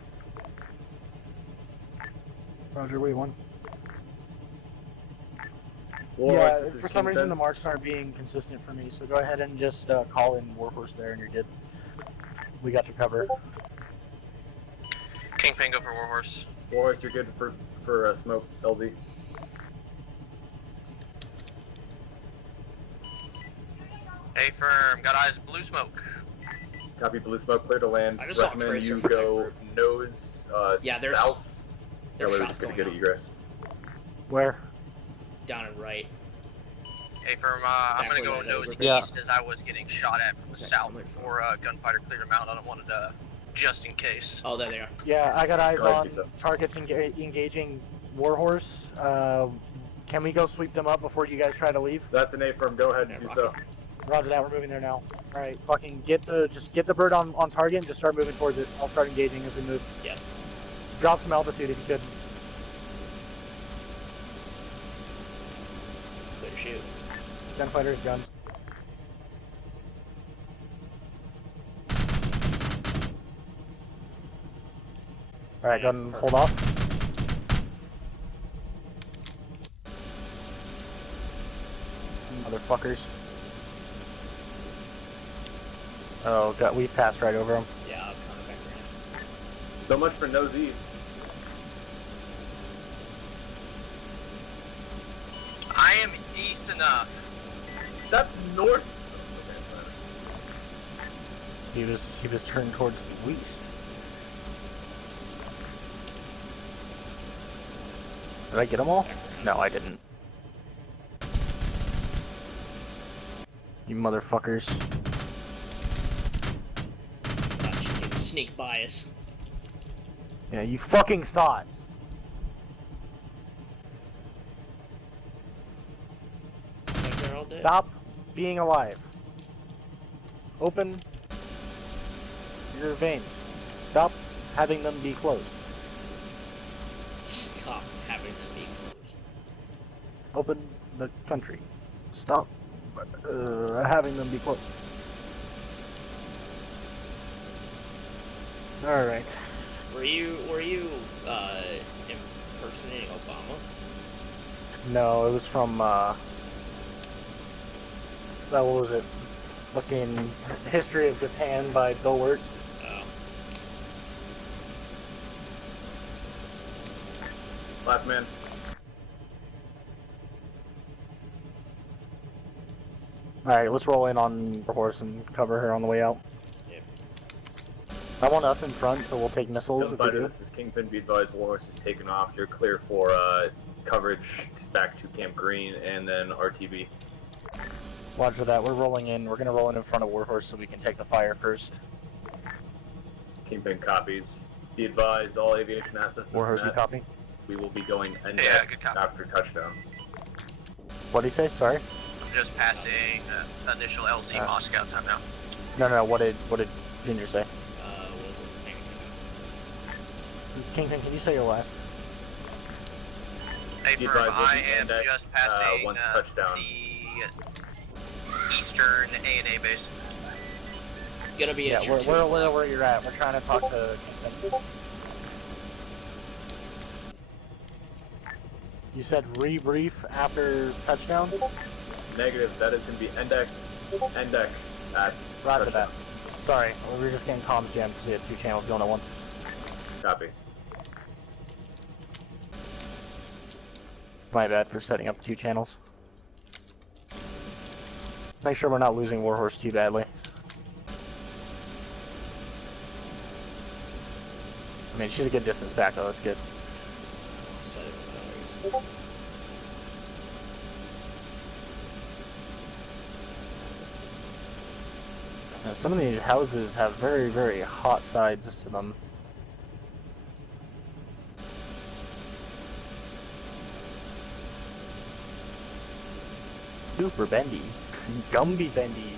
Roger, wait one. Warhorse, yeah, for some reason the marks aren't being consistent for me, so go ahead and just call in Warhorse there and you're good. We got your cover. Kingpin, go for Warhorse. Warhorse, you're good for smoke, LZ. A firm, got eyes, blue smoke. Copy, blue smoke, clear to land. I just saw a Recommend tracer you for that go group. nose, Yeah, there's south. there's we're shots just gonna going get on. egress. Where? Down and right. A firm, I'm gonna go Backward nose over. east as I was getting shot at from the south before Gunfighter cleared him out. I don't want it just in case. Oh, there they are. Yeah, I got eyes Go ahead, on do so. targets engaging Warhorse. Can we go sweep them up before you guys try to leave? That's an A firm. Go ahead and do so. Roger that, we're moving there now. Alright, fucking just get the bird on target and just start moving towards it. I'll start engaging as we move. Yeah. Drop some altitude if you could. Clear shoot. Gunfighters, guns. Alright, gun, hold off. Motherfuckers. Oh, God, we passed right over them. Yeah, I'm coming back around. So much for nose east. I am east enough. That's north. He was turned towards the east. Did I get them all? No, I didn't. You motherfuckers. Thought you could sneak by us. Yeah, you fucking thought. Looks like they're all dead. Stop being alive. Open your veins. Stop having them be closed. Stop having them be closed. Open the country. Stop having them be closed. Alright. Were you impersonating Obama? No, it was from, what was it? Fucking History of Japan by Bill Wirtz. Oh. Last man. Alright, let's roll in on the horse and cover her on the way out. Yep. I want us in front, so we'll take missiles if we Gunfighter, do. this is Kingpin. Be advised, Warhorse is taken off. You're clear for coverage back to Camp Green and then RTB. Roger that, we're rolling in. We're gonna roll in front of Warhorse so we can take the fire first. Kingpin copies. Be advised, all aviation assets. Warhorse, you copy? We will be going index Yeah, good copy. after touchdown. What'd he say? Sorry? I'm just passing initial LZ Moscow time now. No, what did Junior say? Wasn't paying attention. Kingpin, can you say your last? Hey, Be firm, advised, we'll I be am index, just passing once touchdown. the eastern A&A base. Gonna be Yeah, at we're your where you're at. We're trying to talk to Kingpin. You said rebrief after touchdown? Negative, that is going to be index at Roger touchdown. that. Sorry, we were just getting comms jammed because we had two channels going at once. Copy. My bad for setting up two channels. Make sure we're not losing Warhorse too badly. mean, she's a good distance back, though. That's good. Now, some of these houses have very, very hot sides to them. Super bendy. Gumby bendy.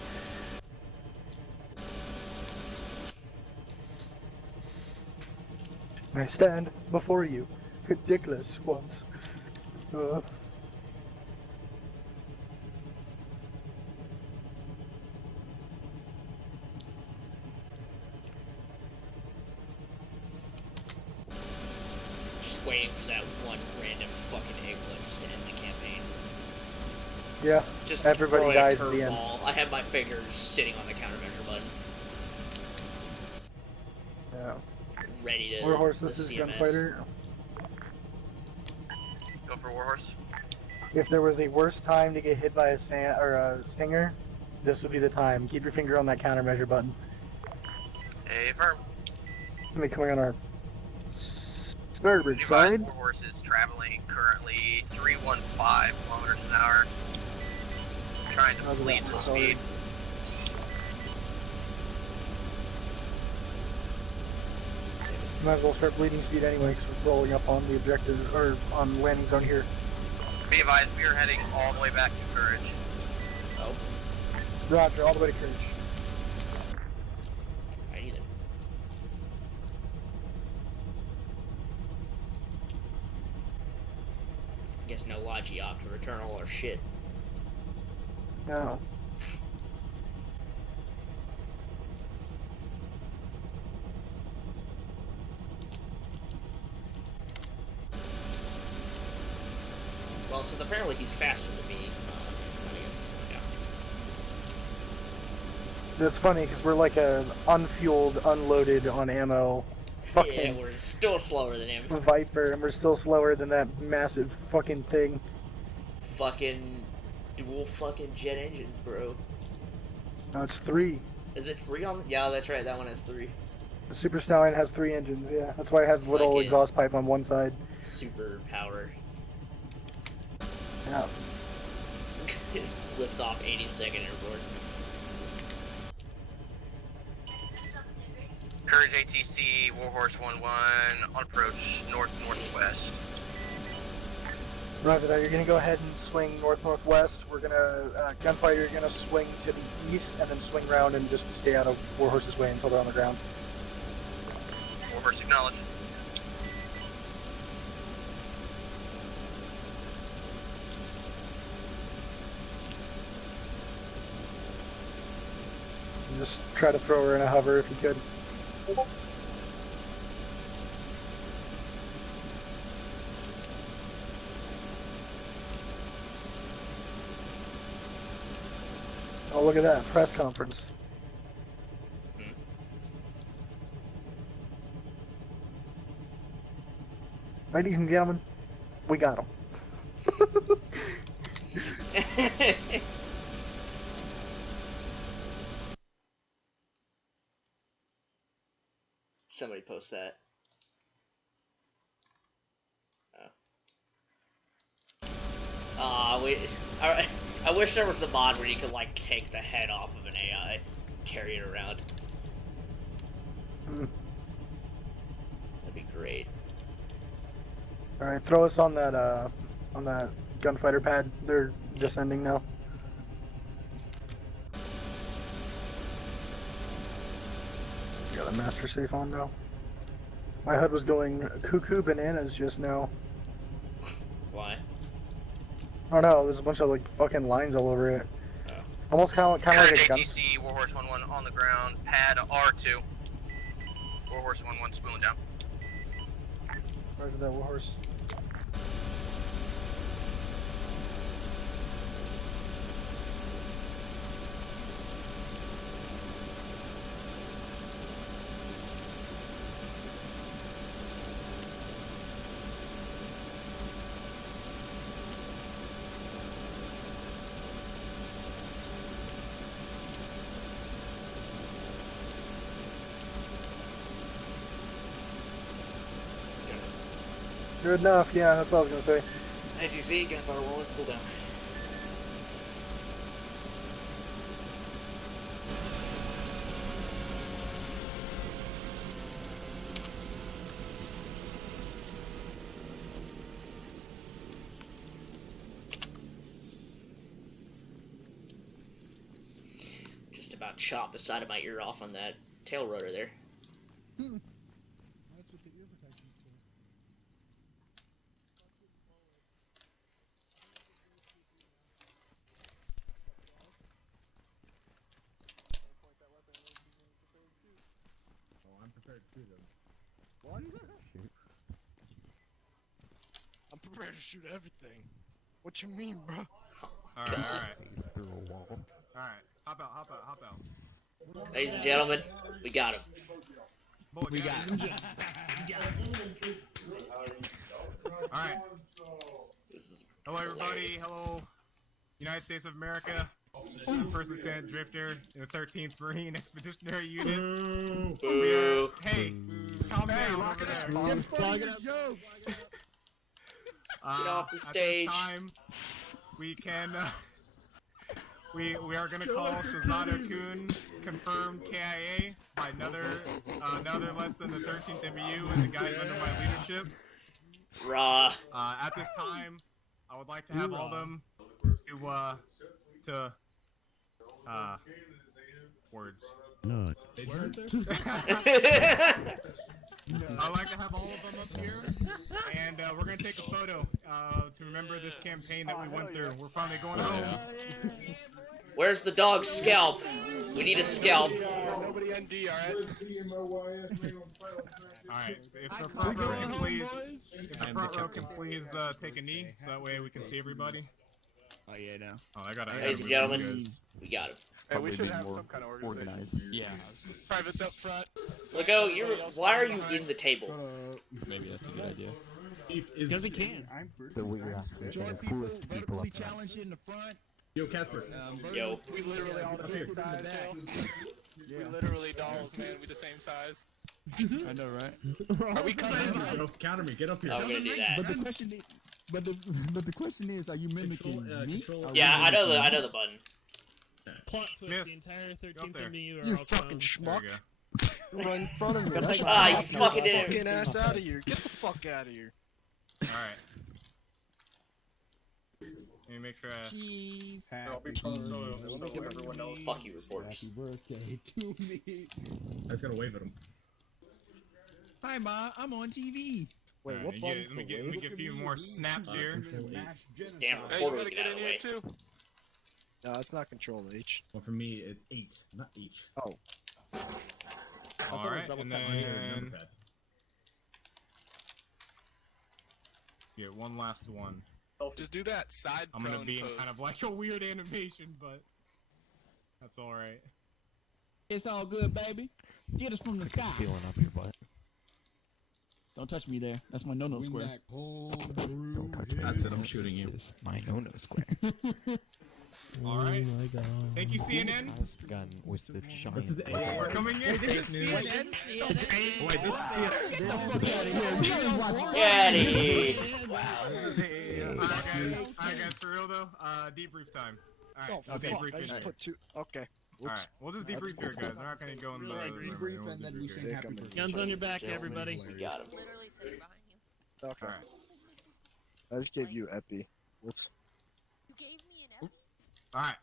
I stand before you, ridiculous ones. Just waiting for that one random fucking eclipse to end the campaign. Yeah, just everybody dies at the end. I have my fingers sitting on the countermeasure button. Yeah. Ready to Warhorse, this is Gunfighter. Go for Warhorse. If there was a worse time to get hit by a stinger, this would be the time. Keep your finger on that countermeasure button. Affirm. Let me come on our starboard side. Warhorse is traveling currently 315 kilometers an hour. Trying to bleed some speed. Might as well start bleeding speed anyway, because we're rolling up on the objective, or on landing zone here. Be advised, we are heading all the way back to Courage. Oh. Roger, all the way to Courage. Alrighty then. Guess no Logi op to return all our shit. No. Well, since apparently he's faster than me, I guess it's like That's funny, because we're like a unfueled, unloaded on ammo. Yeah, we're still slower than him. Viper, and we're still slower than that massive fucking thing. Fucking dual fucking jet engines, bro. No, it's 3. Is it 3 on? Yeah, that's right. That one has 3. The Super Stallion has 3 engines. Yeah, that's why it has the little Fucking exhaust pipe on one side. Super power. Yeah. It flips off 82nd Airport. Courage ATC, Warhorse 1-1, on approach north-northwest. Roger that, you're gonna go ahead and swing north-northwest. We're gonna, Gunfighter, you're gonna swing to the east and then swing around and just stay out of Warhorse's way until they're on the ground. Warhorse acknowledged. And just try to throw her in a hover if you could. Oh, look at that, press conference. Ladies and gentlemen, we got him. Somebody post that. I wish there was a mod where you could like take the head off of an AI, carry it around. That'd be great. All right, throw us on that gunfighter pad. They're descending now. Got a master safe on now. My HUD was going cuckoo bananas just now. Why? I don't know. There's a bunch of like fucking lines all over it. Oh. Almost kind of like a gun. ATC, Warhorse 1-1 on the ground, pad R2. Warhorse 1-1 spooling down. Roger that, Warhorse. Good enough, yeah, that's what I was gonna say. As you see, gunfire will always cool down. Just about chopped the side of my ear off on that tail rotor there. That's what the ear protection's for. Oh, I'm prepared to shoot him. What? I'm prepared to shoot everything. What you mean, bro? Alright, alright. Alright, hop out. Ladies and gentlemen, we got him. We got him. Alright. Hello, everybody. Hello, United States of America. First Lieutenant Drifter in the 13th Marine Expeditionary Unit. Boo. Hey, calm down over there. Jokes. Get off the stage. At this time, we can. We are gonna call Shazada Kun confirmed KIA by another less than the 13th MEU and the guys under my leadership. Raw. At this time, I would like to have all of them to words. No. I'd like to have all of them up here, and we're gonna take a photo to remember this campaign that we went through. We're finally going home. Where's the dog's scalp? We need a scalp. Nobody ND, alright? Alright, if the front row can please take a knee, so that way we can see everybody. Oh yeah, no. Oh, I gotta. Ladies and gentlemen, we got him. Hey, we should have some kind of organization. Yeah. Privates up front. Lego, why are you in the table? Maybe that's a good idea. Because he can. Join people verbally challenged in the front. Yo, Casper. Yo. We literally all the same size. We literally dolls, man. We the same size. I know, right? Are we cutting? Yo, counter me. Get up here. Oh, we're gonna do that. But the question is, but the question is, are you mimicking me? Yeah, I know the button. Plot twist: Miss. the entire 13th MEU are You all fucking clowns. schmuck. There Right in front of me. That should Ah, you knock your fucking idiot. fucking ass out of here. Get the fuck out of here. Alright. Let me make sure I... Cheese. Everyone knows. Fuck you, reporters. Happy birthday to me. I just gotta wave at him. Hi, Ma. I'm on TV. Wait, Alright, what button's let me the get wave? a few more snaps here. Control Damn Hey, you reporter, gotta get get out in of the here way. too. No, it's not Control H. Well, for me, it's 8, not H. Oh. Alright, and then... Get one last one. Just do that side I'm gonna prone be in pose. kind of like a weird animation, but... That's alright. It's all good, baby. Get us from the sky. Feeling up your butt. Don't touch me there. That's my no-no square. Don't touch me. That's it, I'm shooting you. This is my no-no square. Alright. Thank you, CNN. Mouse gun with the shine. This is We're coming in. This is CNN. Wait, this is Daddy! Alright guys, for real though, debrief time. Alright, Oh, fuck. debrief I just in put two. Okay. Alright, we'll just That's debrief here cool. guys. We're not gonna go in the... Debrief and then we sing happy birthday. Guns on your back, everybody. We got him. Okay. Alright. I just gave you Epi. Whoops. You gave me an Alright.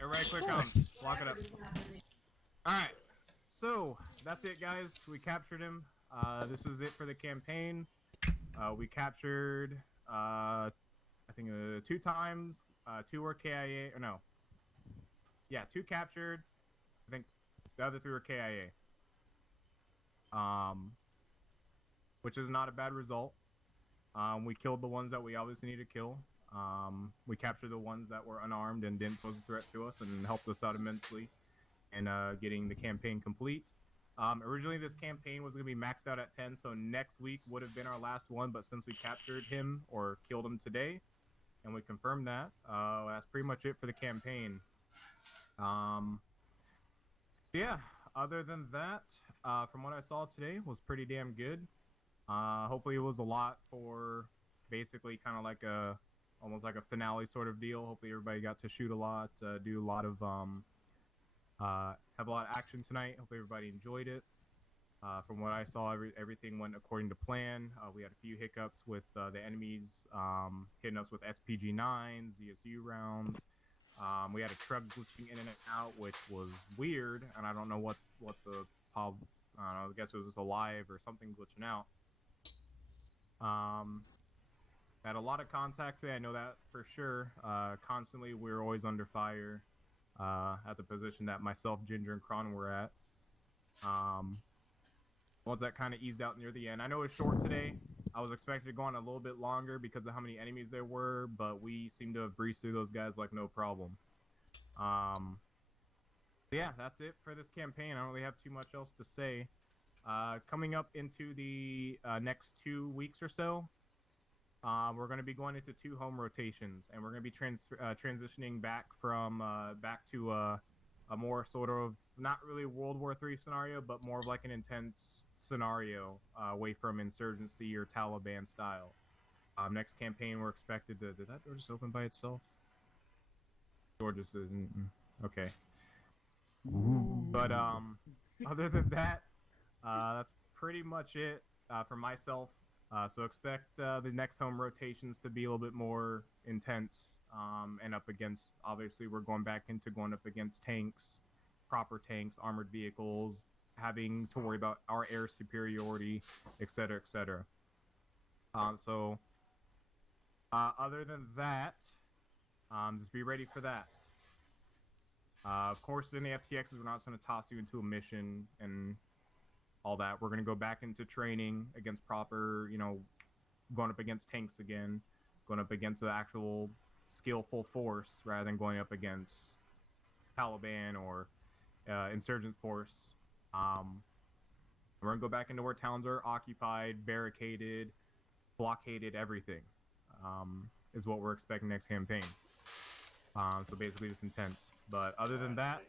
Everybody click on. Lock it up. Alright. So, that's it guys. We captured him. This was it for the campaign. We captured, I think 2 times. 2 were KIA, or no. Yeah, 2 captured. I think the other 3 were KIA. Which is not a bad result. We killed the ones that we obviously needed to kill. We captured the ones that were unarmed and didn't pose a threat to us and helped us out immensely in getting the campaign complete. Originally this campaign was going to be maxed out at 10, so next week would have been our last one, but since we captured him or killed him today, and we confirmed that, that's pretty much it for the campaign. Yeah, other than that, from what I saw today, was pretty damn good. Hopefully it was a lot for basically kind of like almost like a finale sort of deal. Hopefully everybody got to shoot a lot, do a lot of have a lot of action tonight. Hopefully everybody enjoyed it. From what I saw, everything went according to plan. We had a few hiccups with the enemies hitting us with SPG-9s, ZSU rounds. We had a truck glitching in and out, which was weird, and I don't know what the problem. I don't know. I guess it was just a live or something glitching out. Had a lot of contact today. I know that for sure. Constantly, we were always under fire at the position that myself, Ginger, and Kron were at. Once that kind of eased out near the end. I know it was short today. I was expecting to go on a little bit longer because of how many enemies there were, but we seemed to have breezed through those guys like no problem. Yeah, that's it for this campaign. I don't really have too much else to say. Coming up into the next 2 weeks or so, we're going to be going into 2 home rotations, and we're going to be transitioning back from back to a more sort of not really World War III scenario, but more of like an intense scenario away from insurgency or Taliban style. Next campaign, we're expected to. Did that door just open by itself? Door just isn't. Okay. But other than that, that's pretty much it for myself. So expect the next home rotations to be a little bit more intense and up against, obviously, we're going up against tanks, proper tanks, armored vehicles, having to worry about our air superiority, etc., etc. So other than that, just be ready for that. Of course, in the FTXs, we're not going to toss you into a mission and all that. We're going to go back into training against proper, going up against tanks again, going up against the actual skillful force rather than going up against Taliban or insurgent force. We're going to go back into where towns are occupied, barricaded, blockaded, everything is what we're expecting next campaign. So basically just intense. But other than that,